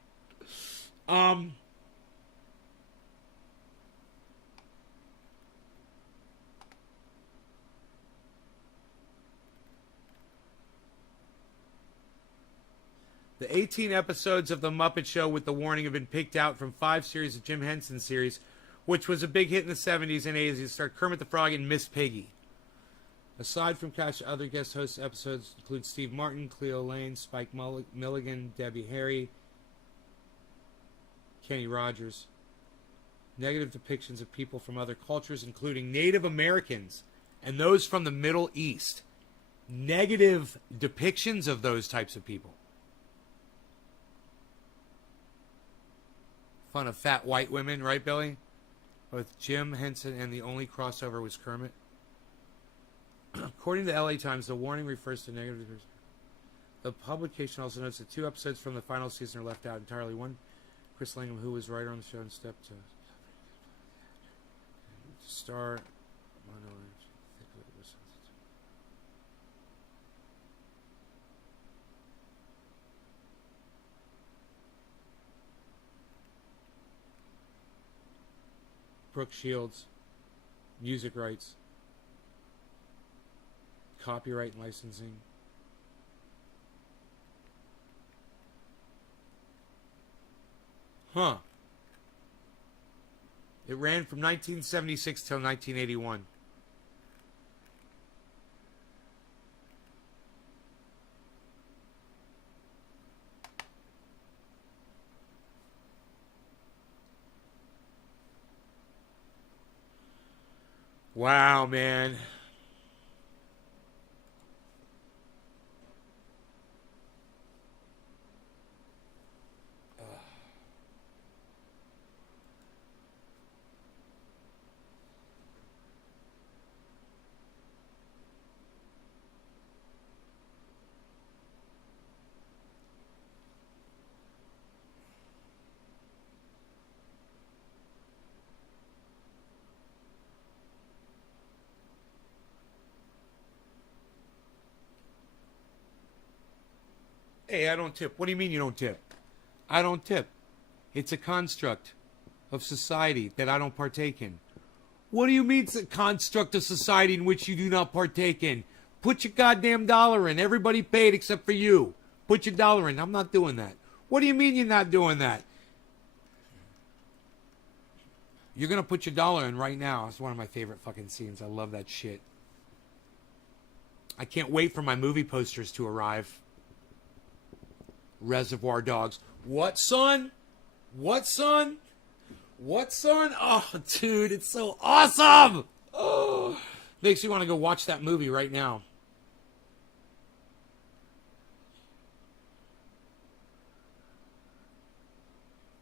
The 18 episodes of The Muppet Show with the Warning have been picked out from 5 series of Jim Henson series, which was a big hit in the 70s and 80s. It starred Kermit the Frog and Miss Piggy. Aside from Cash, other guest host episodes include Steve Martin, Cleo Lane, Spike Milligan, Debbie Harry, Kenny Rogers. Negative depictions of people from other cultures, including Native Americans and those from the Middle East. Negative depictions of those types of people. Fun of fat white women, right, Billy? With Jim Henson, and the only crossover was Kermit. According to LA Times, The Warning refers to negative. The publication also notes that 2 episodes from the final season are left out entirely. One, Chris Langham, who was writer on the show and stepped to star. Brooke Shields, music rights, copyright and licensing. Huh. It ran from 1976 till 1981. Wow, man. Hey, I don't tip. What do you mean you don't tip? I don't tip. It's a construct of society that I don't partake in. What do you mean it's a construct of society in which you do not partake in? Put your goddamn dollar in. Everybody paid except for you. Put your dollar in. I'm not doing that. What do you mean you're not doing that? You're going to put your dollar in right now. It's one of my favorite fucking scenes. I love that shit. I can't wait for my movie posters to arrive. Reservoir Dogs. What, son? What, son? What, son? Oh, dude, it's so awesome! Oh, makes me want to go watch that movie right now.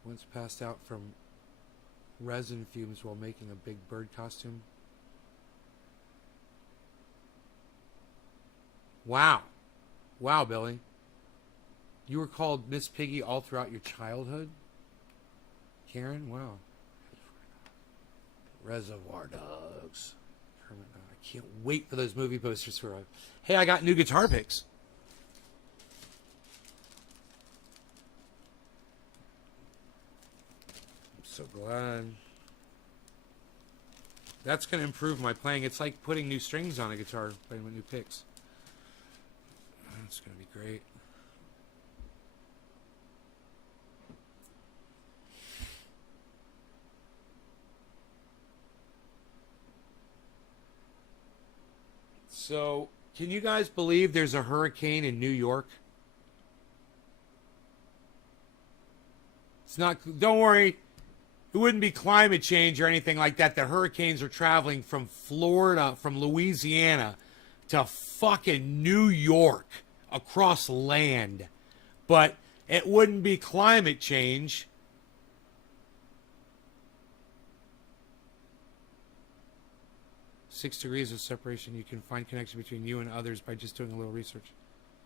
Once passed out from resin fumes while making a Big Bird costume. Wow. Wow, Billy. You were called Miss Piggy all throughout your childhood? Karen? Wow. Reservoir Dogs. I can't wait for those movie posters to arrive. Hey, I got new guitar picks. I'm so glad. That's going to improve my playing. It's like putting new strings on a guitar, playing with new picks. It's going to be great. So, can you guys believe there's a hurricane in New York? It's not, don't worry, it wouldn't be climate change or anything like that. The hurricanes are traveling from Florida, from Louisiana to fucking New York across land. But it wouldn't be climate change 6 degrees of separation. You can find connection between you and others by just doing a little research.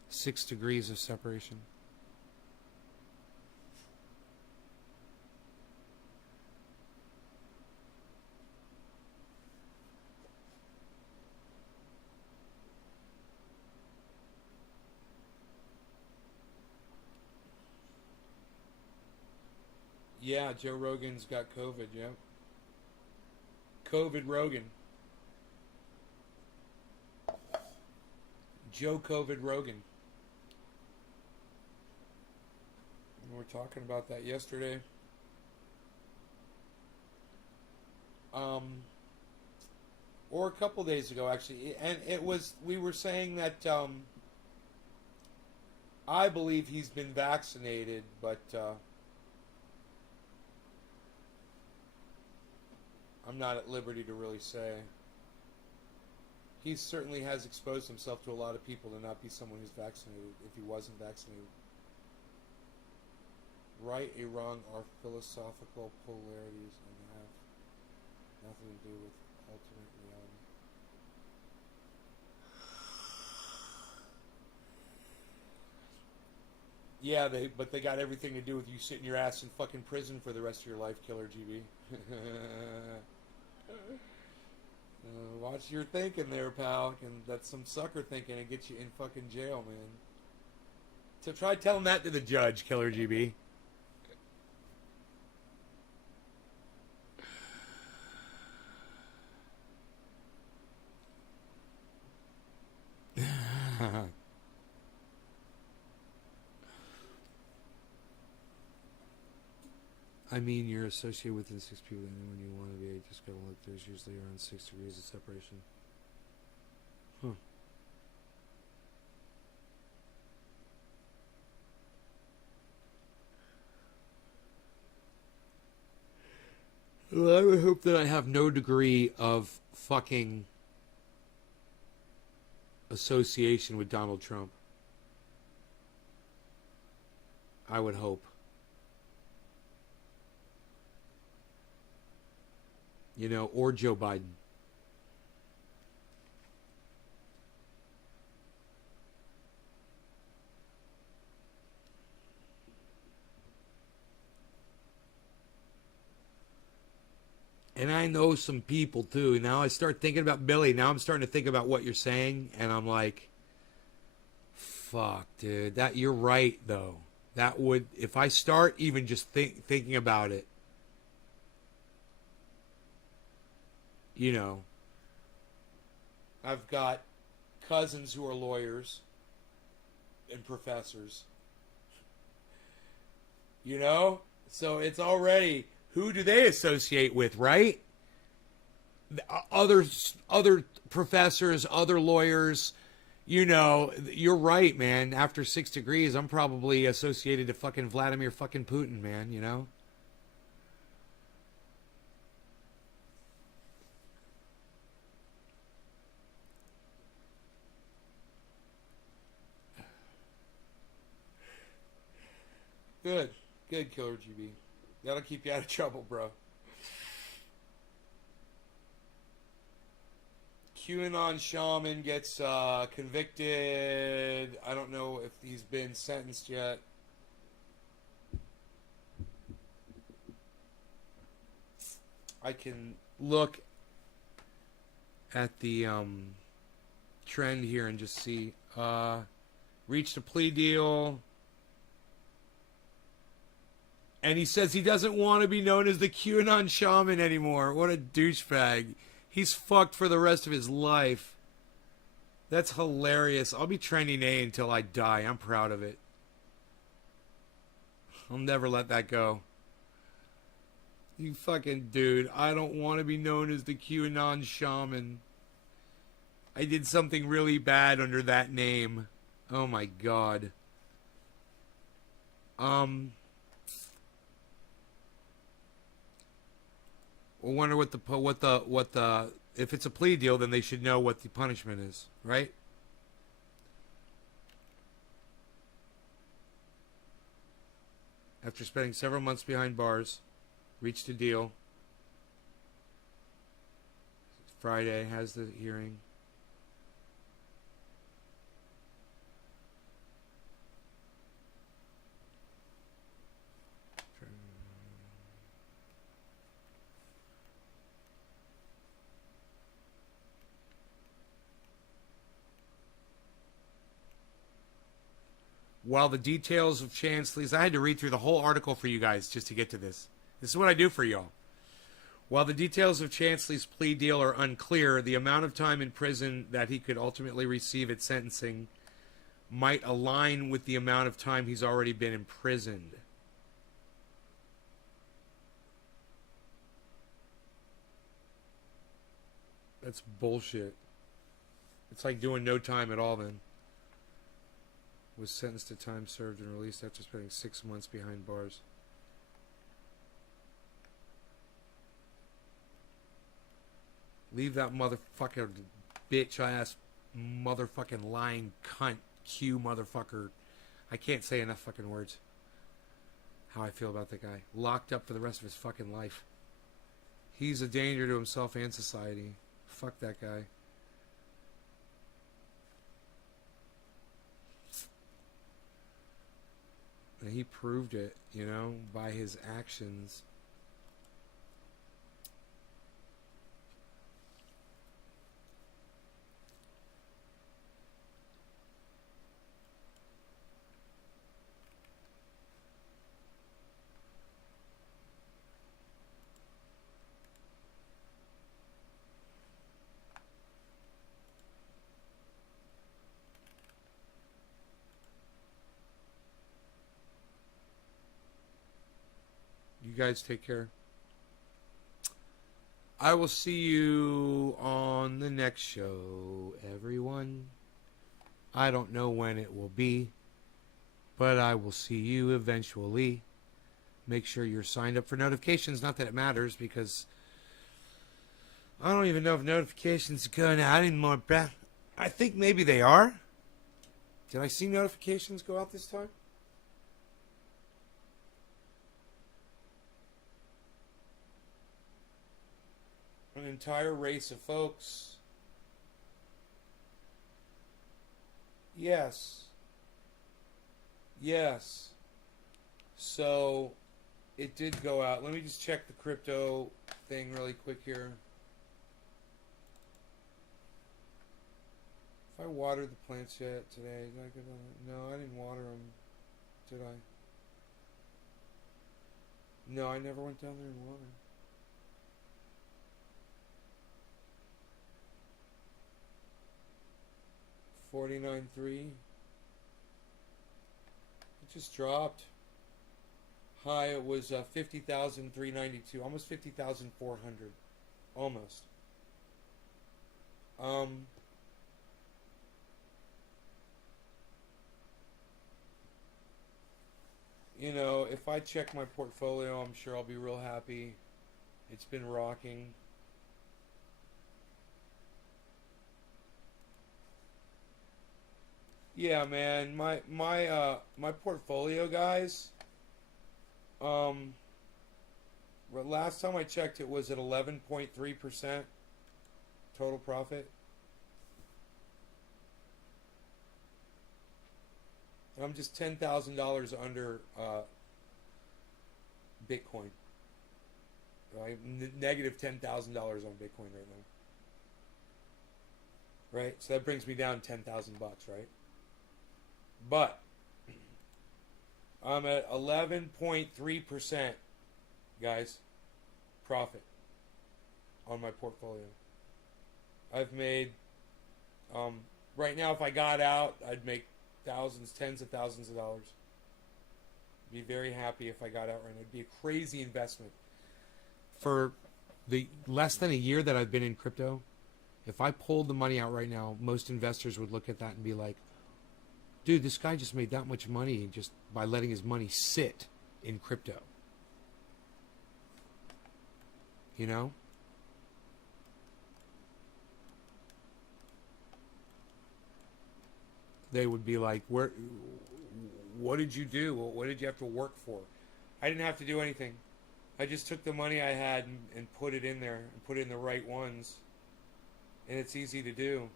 6 degrees of separation. Yeah, Joe Rogan's got COVID, yeah. COVID Rogan. Joe COVID Rogan. We were talking about that yesterday. Or a couple days ago, actually. And it was, we were saying that I believe he's been vaccinated, but I'm not at liberty to really say. He certainly has exposed himself to a lot of people to not be someone who's vaccinated if he wasn't vaccinated. Right or wrong are philosophical polarities and have nothing to do with ultimate reality. Yeah, but they got everything to do with you sitting your ass in fucking prison for the rest of your life, Killer GB. Watch your thinking there, pal. And that's some sucker thinking and get you in fucking jail, man. So try telling that to the judge, Killer GB. I mean, you're associated with the 6 people, and when you want to be, just gotta look. There's usually around 6 degrees of separation. Huh. Well, I would hope that I have no degree of fucking association with Donald Trump. I would hope. You know, or Joe Biden. And I know some people too. Now I start thinking about Billy. Now I'm starting to think about what you're saying, and I'm like, fuck, dude. That you're right though. That would, if I start even just thinking about it, you know, I've got cousins who are lawyers and professors. You know? So it's already, who do they associate with, right? Other professors, other lawyers. You know, you're right, man. After 6 degrees, I'm probably associated to fucking Vladimir fucking Putin, man, you know? Good. Good, Killer GB. That'll keep you out of trouble, bro. QAnon shaman gets convicted. I don't know if he's been sentenced yet. I can look at the trend here and just see. Reached a plea deal. And he says he doesn't want to be known as the QAnon shaman anymore. What a douchebag. He's fucked for the rest of his life. That's hilarious. I'll be trending A until I die. I'm proud of it. I'll never let that go. You fucking dude. I don't want to be known as the QAnon shaman. I did something really bad under that name. Oh my god. I wonder what the if it's a plea deal, then they should know what the punishment is, right? After spending several months behind bars, reached a deal. Friday has the hearing. While the details of Chansley's... I had to read through the whole article for you guys just to get to this. This is what I do for y'all. While the details of Chansley's plea deal are unclear, the amount of time in prison that he could ultimately receive at sentencing might align with the amount of time he's already been imprisoned. That's bullshit. It's like doing no time at all then. Was sentenced to time served and released after spending 6 months behind bars. Leave that motherfucker, bitch ass, motherfucking lying cunt, Q motherfucker. I can't say enough fucking words. How I feel about that guy. Locked up for the rest of his fucking life. He's a danger to himself and society. Fuck that guy. And he proved it, you know, by his actions. You guys take care. I will see you on the next show, everyone. I don't know when it will be, but I will see you eventually. Make sure you're signed up for notifications. Not that it matters, because I don't even know if notifications are going out anymore, bruh. I think maybe they are. Did I see notifications go out this time? An entire race of folks. Yes. Yes. So, it did go out. Let me just check the crypto thing really quick here. If I watered the plants yet today, did I get on? No, I didn't water them. Did I? No, I never went down there and watered. 49.3. It just dropped. High, it was 50,392, almost 50,400, almost. You know, if I check my portfolio, I'm sure I'll be real happy. It's been rocking. Yeah, man, my portfolio, guys. Last time I checked, it was at 11.3% total profit. I'm just $10,000 under Bitcoin. Right, negative $10,000 on Bitcoin right now. Right, so that brings me down $10,000, right? But I'm at 11.3%, guys, profit on my portfolio. I've made, right now, if I got out, I'd make thousands, tens of thousands of dollars. Be very happy if I got out right now. It'd be a crazy investment. For the less than a year that I've been in crypto, if I pulled the money out right now, most investors would look at that and be like, dude, this guy just made that much money just by letting his money sit in crypto. You know? They would be like, what did you do? What did you have to work for? I didn't have to do anything. I just took the money I had and put it in there and put it in the right ones. And it's easy to do.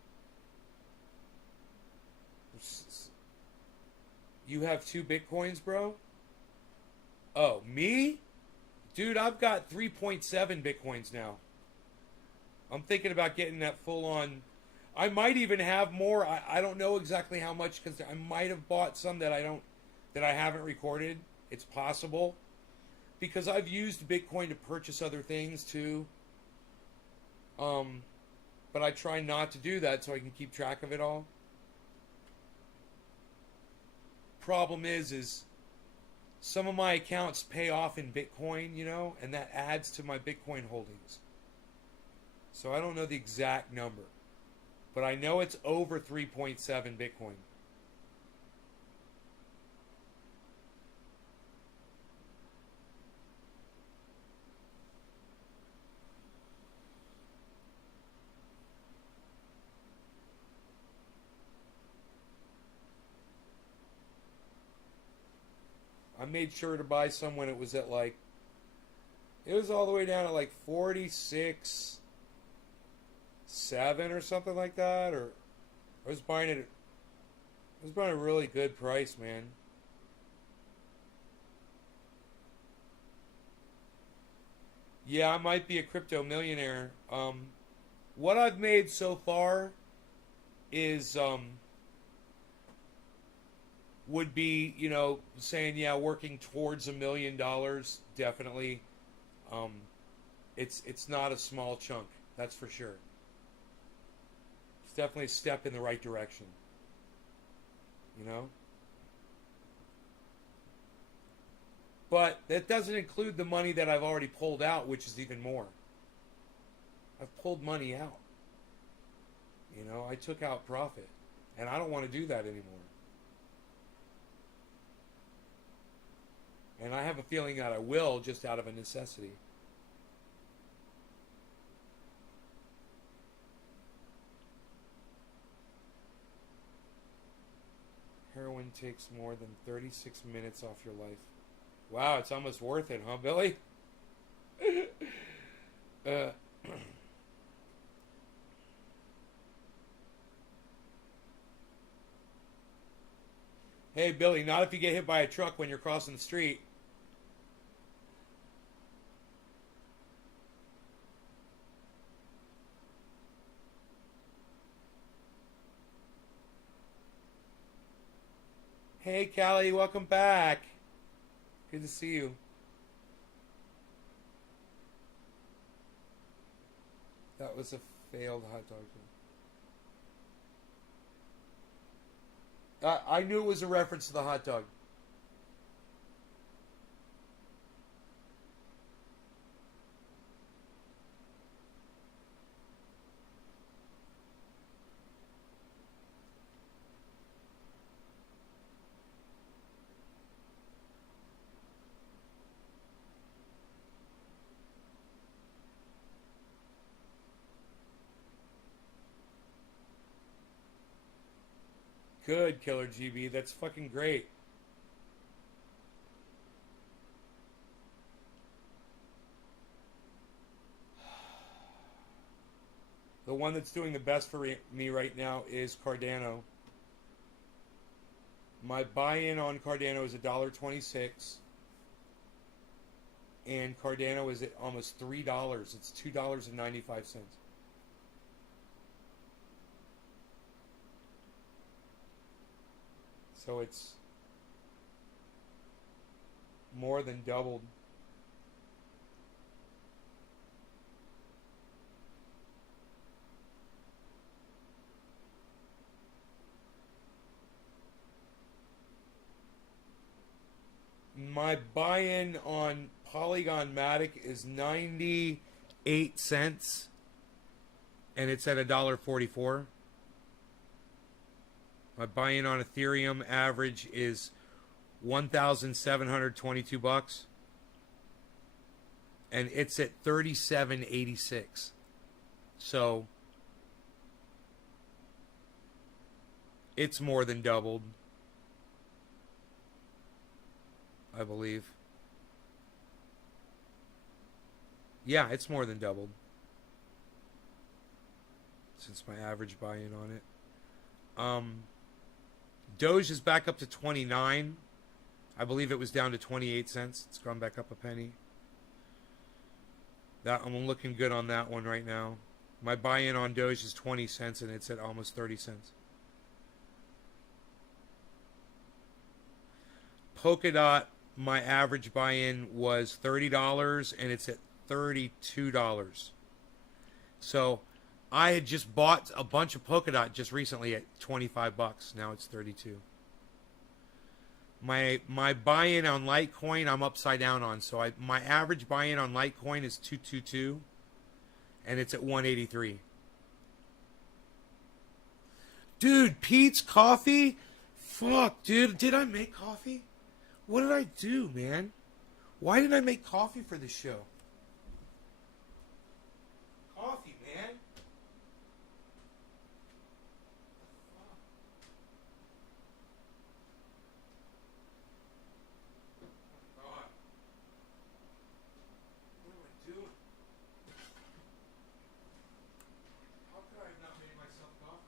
You have 2 Bitcoins, bro? Oh, me? Dude, I've got 3.7 Bitcoins now. I'm thinking about getting that full on. I might even have more. I don't know exactly how much, because I might have bought some that I haven't recorded. It's possible. Because I've used Bitcoin to purchase other things too. But I try not to do that so I can keep track of it all. Problem is some of my accounts pay off in Bitcoin, you know, and that adds to my Bitcoin holdings. So I don't know the exact number, but I know it's over 3.7 Bitcoin. I made sure to buy some when it was at like, it was all the way down at like 46.7 or something like that, or I was buying it. I was buying a really good price, man. Yeah, I might be a crypto millionaire. What I've made so far is would be, you know, saying, yeah, working towards $1 million, definitely. It's not a small chunk, that's for sure. It's definitely a step in the right direction, you know. But that doesn't include the money that I've already pulled out, which is even more. I've pulled money out. You know, I took out profit, and I don't want to do that anymore. And I have a feeling that I will, just out of a necessity. Heroin takes more than 36 minutes off your life. Wow, it's almost worth it, huh, Billy? Hey, Billy, not if you get hit by a truck when you're crossing the street. Hey, Callie, welcome back. Good to see you. That was a failed hot dog. I knew it was a reference to the hot dog. Good, Killer GB. That's fucking great. The one that's doing the best for me right now is Cardano. My buy-in on Cardano is $1.26. And Cardano is at almost $3. It's $2.95. So it's more than doubled. My buy-in on Polygon Matic is 98 cents, and it's at $1.44. My buy-in on Ethereum average is $1,722, and it's at $37.86. So it's more than doubled, I believe. Yeah, it's more than doubled. since my average buy-in on it. Doge is back up to 29. I believe it was down to 28 cents. It's gone back up a penny. That I'm looking good on that one right now. My buy-in on Doge is 20 cents and it's at almost 30 cents. Polkadot, my average buy-in was $30 and it's at $32. So I had just bought a bunch of Polkadot just recently at 25 bucks. Now it's 32. My buy-in on Litecoin I'm upside down on. So my average buy-in on Litecoin is 222 and it's at 183. Dude, Pete's Coffee? Fuck, dude, did I make coffee? What did I do, man? Why did I make coffee for the show? Coffee, man. God. What am I doing? How could I have not made myself coffee?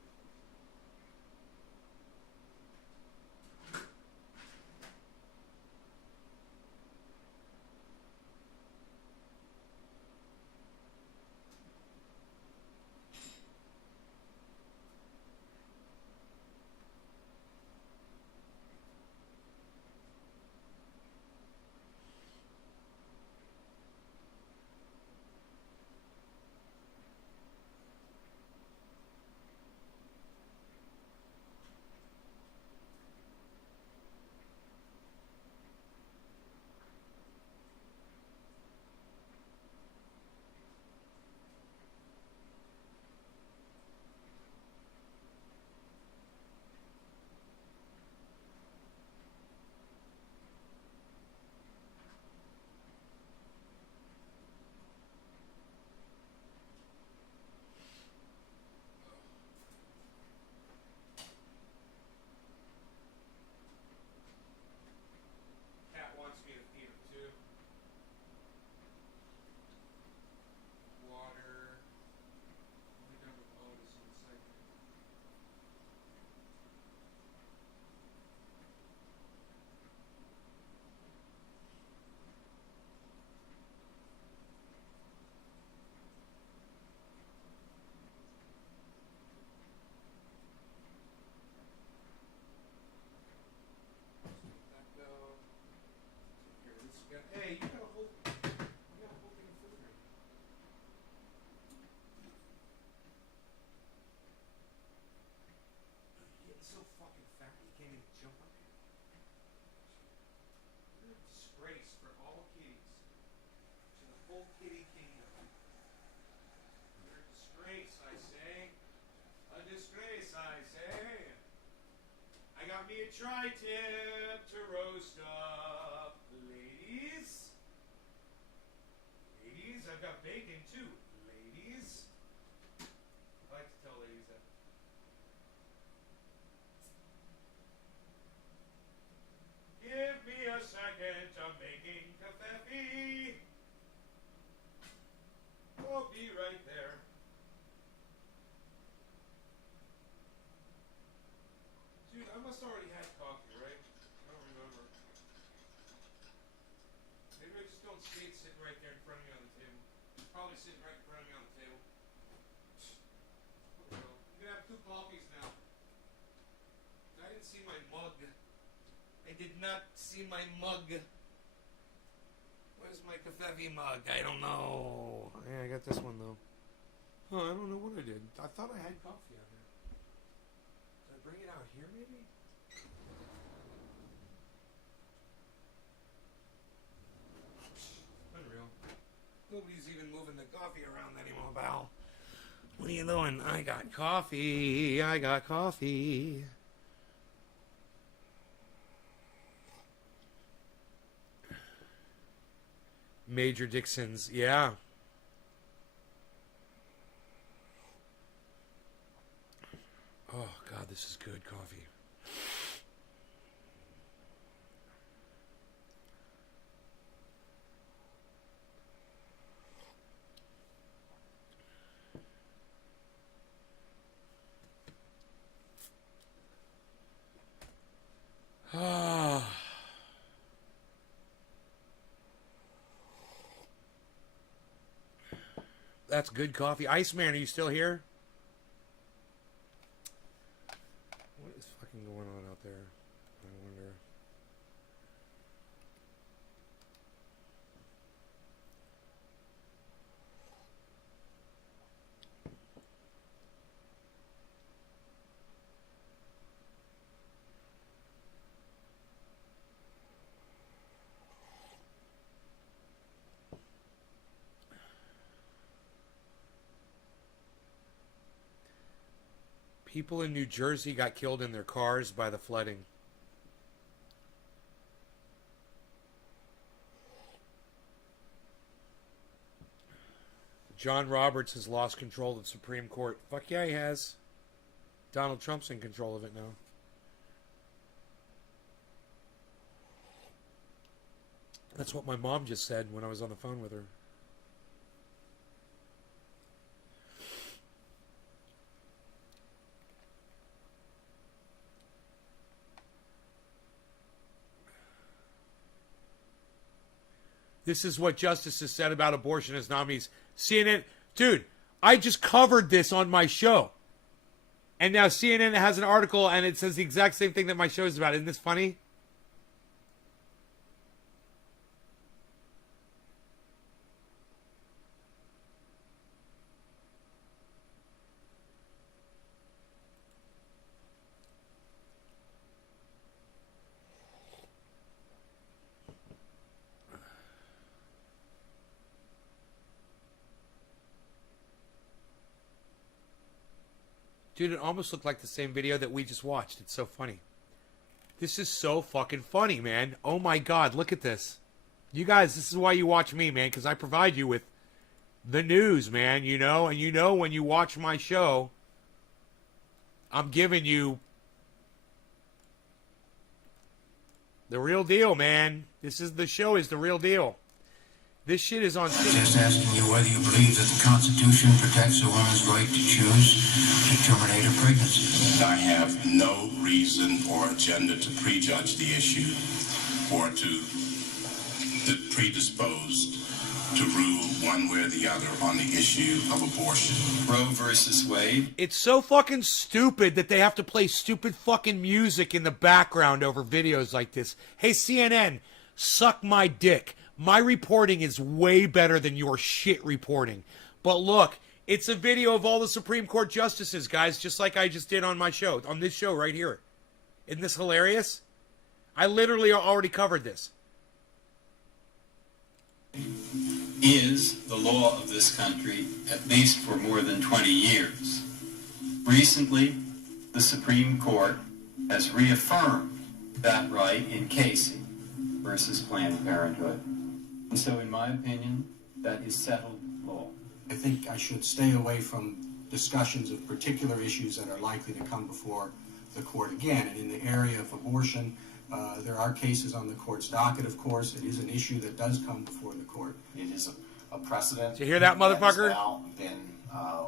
Cat wants me to feed him too. Water. I'll be done with Otis in a second. Let that go. Take care of this guy. Hey, you got a whole thing of food right here. You're getting so fucking fat you can't even jump up here. You're a disgrace for all kitties. To the whole kitty kingdom. You're a disgrace, I say. A disgrace, I say. I got me a tri-tip to roast up. Ladies. Ladies, I've got bacon too. Ladies. I like to tell ladies that. Give me a second, I'm making coffee. I'll be right there. Dude, I must already had coffee, right? I don't remember. Maybe I just don't see it sitting right there in front of me on the table. It's probably sitting right in front of me on the table. Well, you can have 2 coffees now. I didn't see my mug. I did not see my mug. Where's my Covfefe mug? I don't know. Yeah, I got this one though. Oh, I don't know what I did. I thought I had coffee out here. Did I bring it out here maybe? Unreal. Nobody's even moving the coffee around anymore, pal. What are you doing? I got coffee. I got coffee. Major Dixon's, yeah. Oh, God, this is good coffee. That's good coffee. Iceman, are you still here? What is fucking going on out there? I wonder. People in New Jersey got killed in their cars by the flooding. John Roberts has lost control of the Supreme Court. Fuck yeah, he has. Donald Trump's in control of it now. That's what my mom just said when I was on the phone with her. This is what justices said about abortion as nominees. CNN, dude, I just covered this on my show. And now CNN has an article and it says the exact same thing that my show is about. Isn't this funny? Dude, it almost looked like the same video that we just watched. It's so funny. This is so fucking funny, man. Oh my God, look at this. You guys, this is why you watch me, man, because I provide you with the news, man, you know? And you know when you watch my show, I'm giving you the real deal, man. The show is the real deal. This shit is on CNN. Just asking you whether you believe that the Constitution protects a woman's right to choose to terminate her pregnancy. I have no reason or agenda to prejudge the issue or to predispose to rule one way or the other on the issue of abortion. Roe versus Wade. It's so fucking stupid that they have to play stupid fucking music in the background over videos like this. Hey, CNN, suck my dick. My reporting is way better than your shit reporting. But look, it's a video of all the Supreme Court justices, guys, just like I just did on my show, on this show right here. Isn't this hilarious? I literally already covered this. Is the law of this country, at least for more than 20 years. Recently, the Supreme Court has reaffirmed that right in Casey versus Planned Parenthood. And so, in my opinion, that is settled law. I think I should stay away from discussions of particular issues that are likely to come before the court again. And in the area of abortion, there are cases on the court's docket, of course. It is an issue that does come before the court. It is a precedent. Did you hear that, motherfucker? Now been,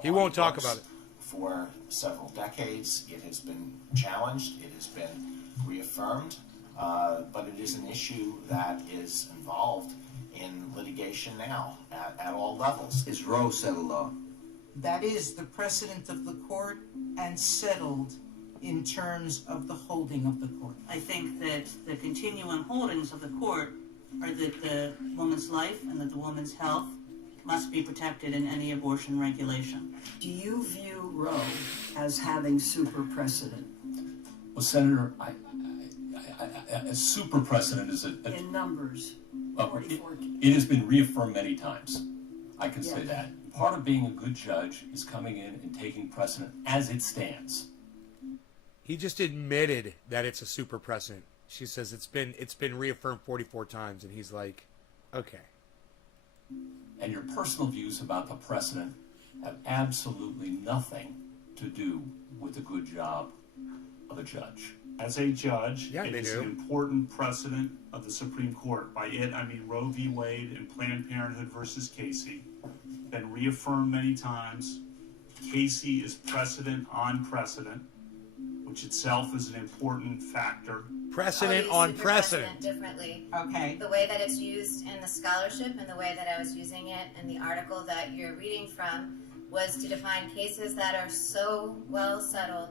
he won't talk about it. For several decades, it has been challenged. It has been reaffirmed. But it is an issue that is involved in litigation now at all levels. Is Roe settled law? That is the precedent of the court and settled in terms of the holding of the court. I think that the continuing holdings of the court are that the woman's life and that the woman's health must be protected in any abortion regulation. Do you view Roe as having super precedent? Well, Senator, a super precedent is in numbers. It has been reaffirmed many times. I can say Yes. that. Part of being a good judge is coming in and taking precedent as it stands. He just admitted that it's a super precedent. She says it's been reaffirmed 44 times, and he's like, okay. And your personal views about the precedent have absolutely nothing to do with the good job of a judge. As a judge, Yeah, it they is do. an important precedent of the Supreme Court. By it, I mean Roe v. Wade and Planned Parenthood versus Casey. Been reaffirmed many times. Casey is precedent on precedent, which itself is an important factor. Precedent I'll on use precedent. differently. Okay. The way that it's used in the scholarship and the way that I was using it in the article that you're reading from was to define cases that are so well settled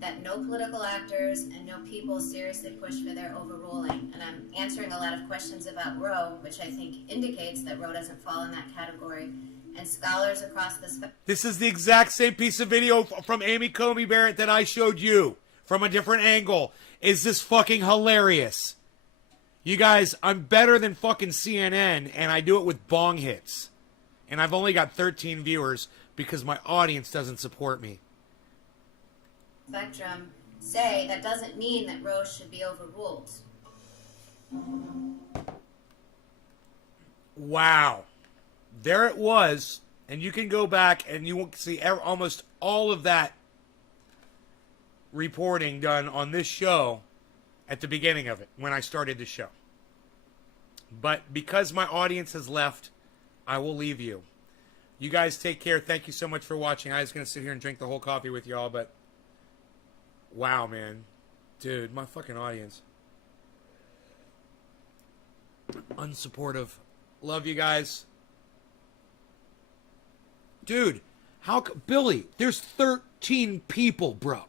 that no political actors and no people seriously push for their overruling. And I'm answering a lot of questions about Roe, which I think indicates that Roe doesn't fall in that category. And scholars across the spectrum. This is the exact same piece of video from Amy Coney Barrett that I showed you from a different angle. Is this fucking hilarious? You guys, I'm better than fucking CNN, and I do it with bong hits. And I've only got 13 viewers because my audience doesn't support me. Spectrum say that doesn't mean that Roe should be overruled. Wow. There it was. And you can go back and you will see almost all of that reporting done on this show at the beginning of it when I started the show. But because my audience has left, I will leave you. You guys take care. Thank you so much for watching. I was going to sit here and drink the whole coffee with y'all, but wow, man. Dude, my fucking audience. Unsupportive. Love you guys. Dude, Billy, there's 13 people, bro.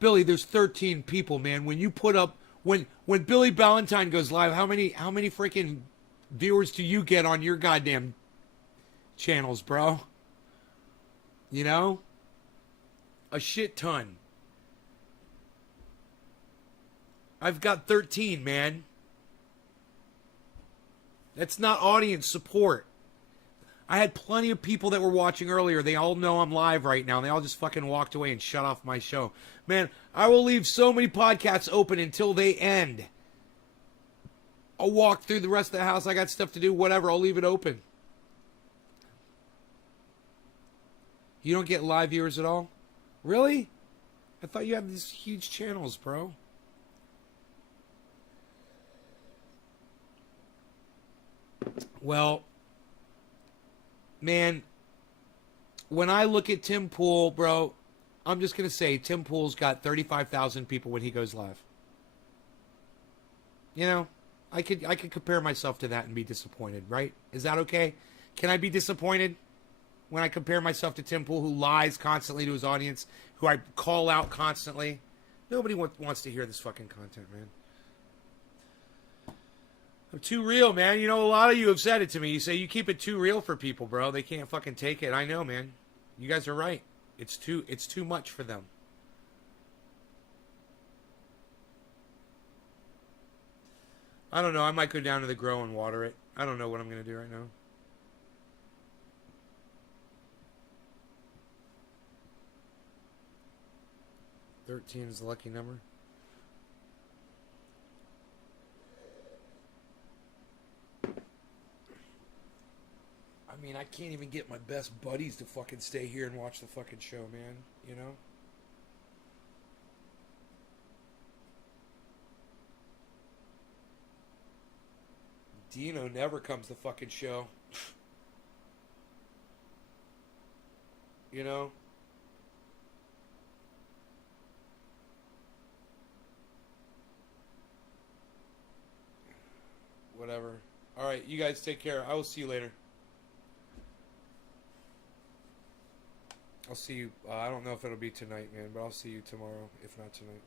Billy, there's 13 people, man. When you put up, when Billy Ballantyne goes live, how many freaking viewers do you get on your goddamn channels, bro? You know? A shit ton. I've got 13, man. That's not audience support. I had plenty of people that were watching earlier. They all know I'm live right now. They all just fucking walked away and shut off my show. Man, I will leave so many podcasts open until they end. I'll walk through the rest of the house. I got stuff to do, whatever. I'll leave it open. You don't get live viewers at all? Really? I thought you had these huge channels, bro. Well, man, when I look at Tim Pool, bro, I'm just going to say Tim Pool's got 35,000 people when he goes live. You know, I could compare myself to that and be disappointed, right? Is that okay? Can I be disappointed when I compare myself to Tim Pool, who lies constantly to his audience, who I call out constantly? Nobody wants to hear this fucking content, man. I'm too real, man. You know, a lot of you have said it to me. You say you keep it too real for people, bro. They can't fucking take it. I know, man. You guys are right. It's too much for them. I don't know. I might go down to the grow and water it. I don't know what I'm going to do right now. $13 is the lucky number. I mean, I can't even get my best buddies to fucking stay here and watch the fucking show, man. You know? Dino never comes to fucking show. You know? Whatever. Alright, you guys take care. I will see you later. I'll see you, I don't know if it'll be tonight, man, but I'll see you tomorrow, if not tonight.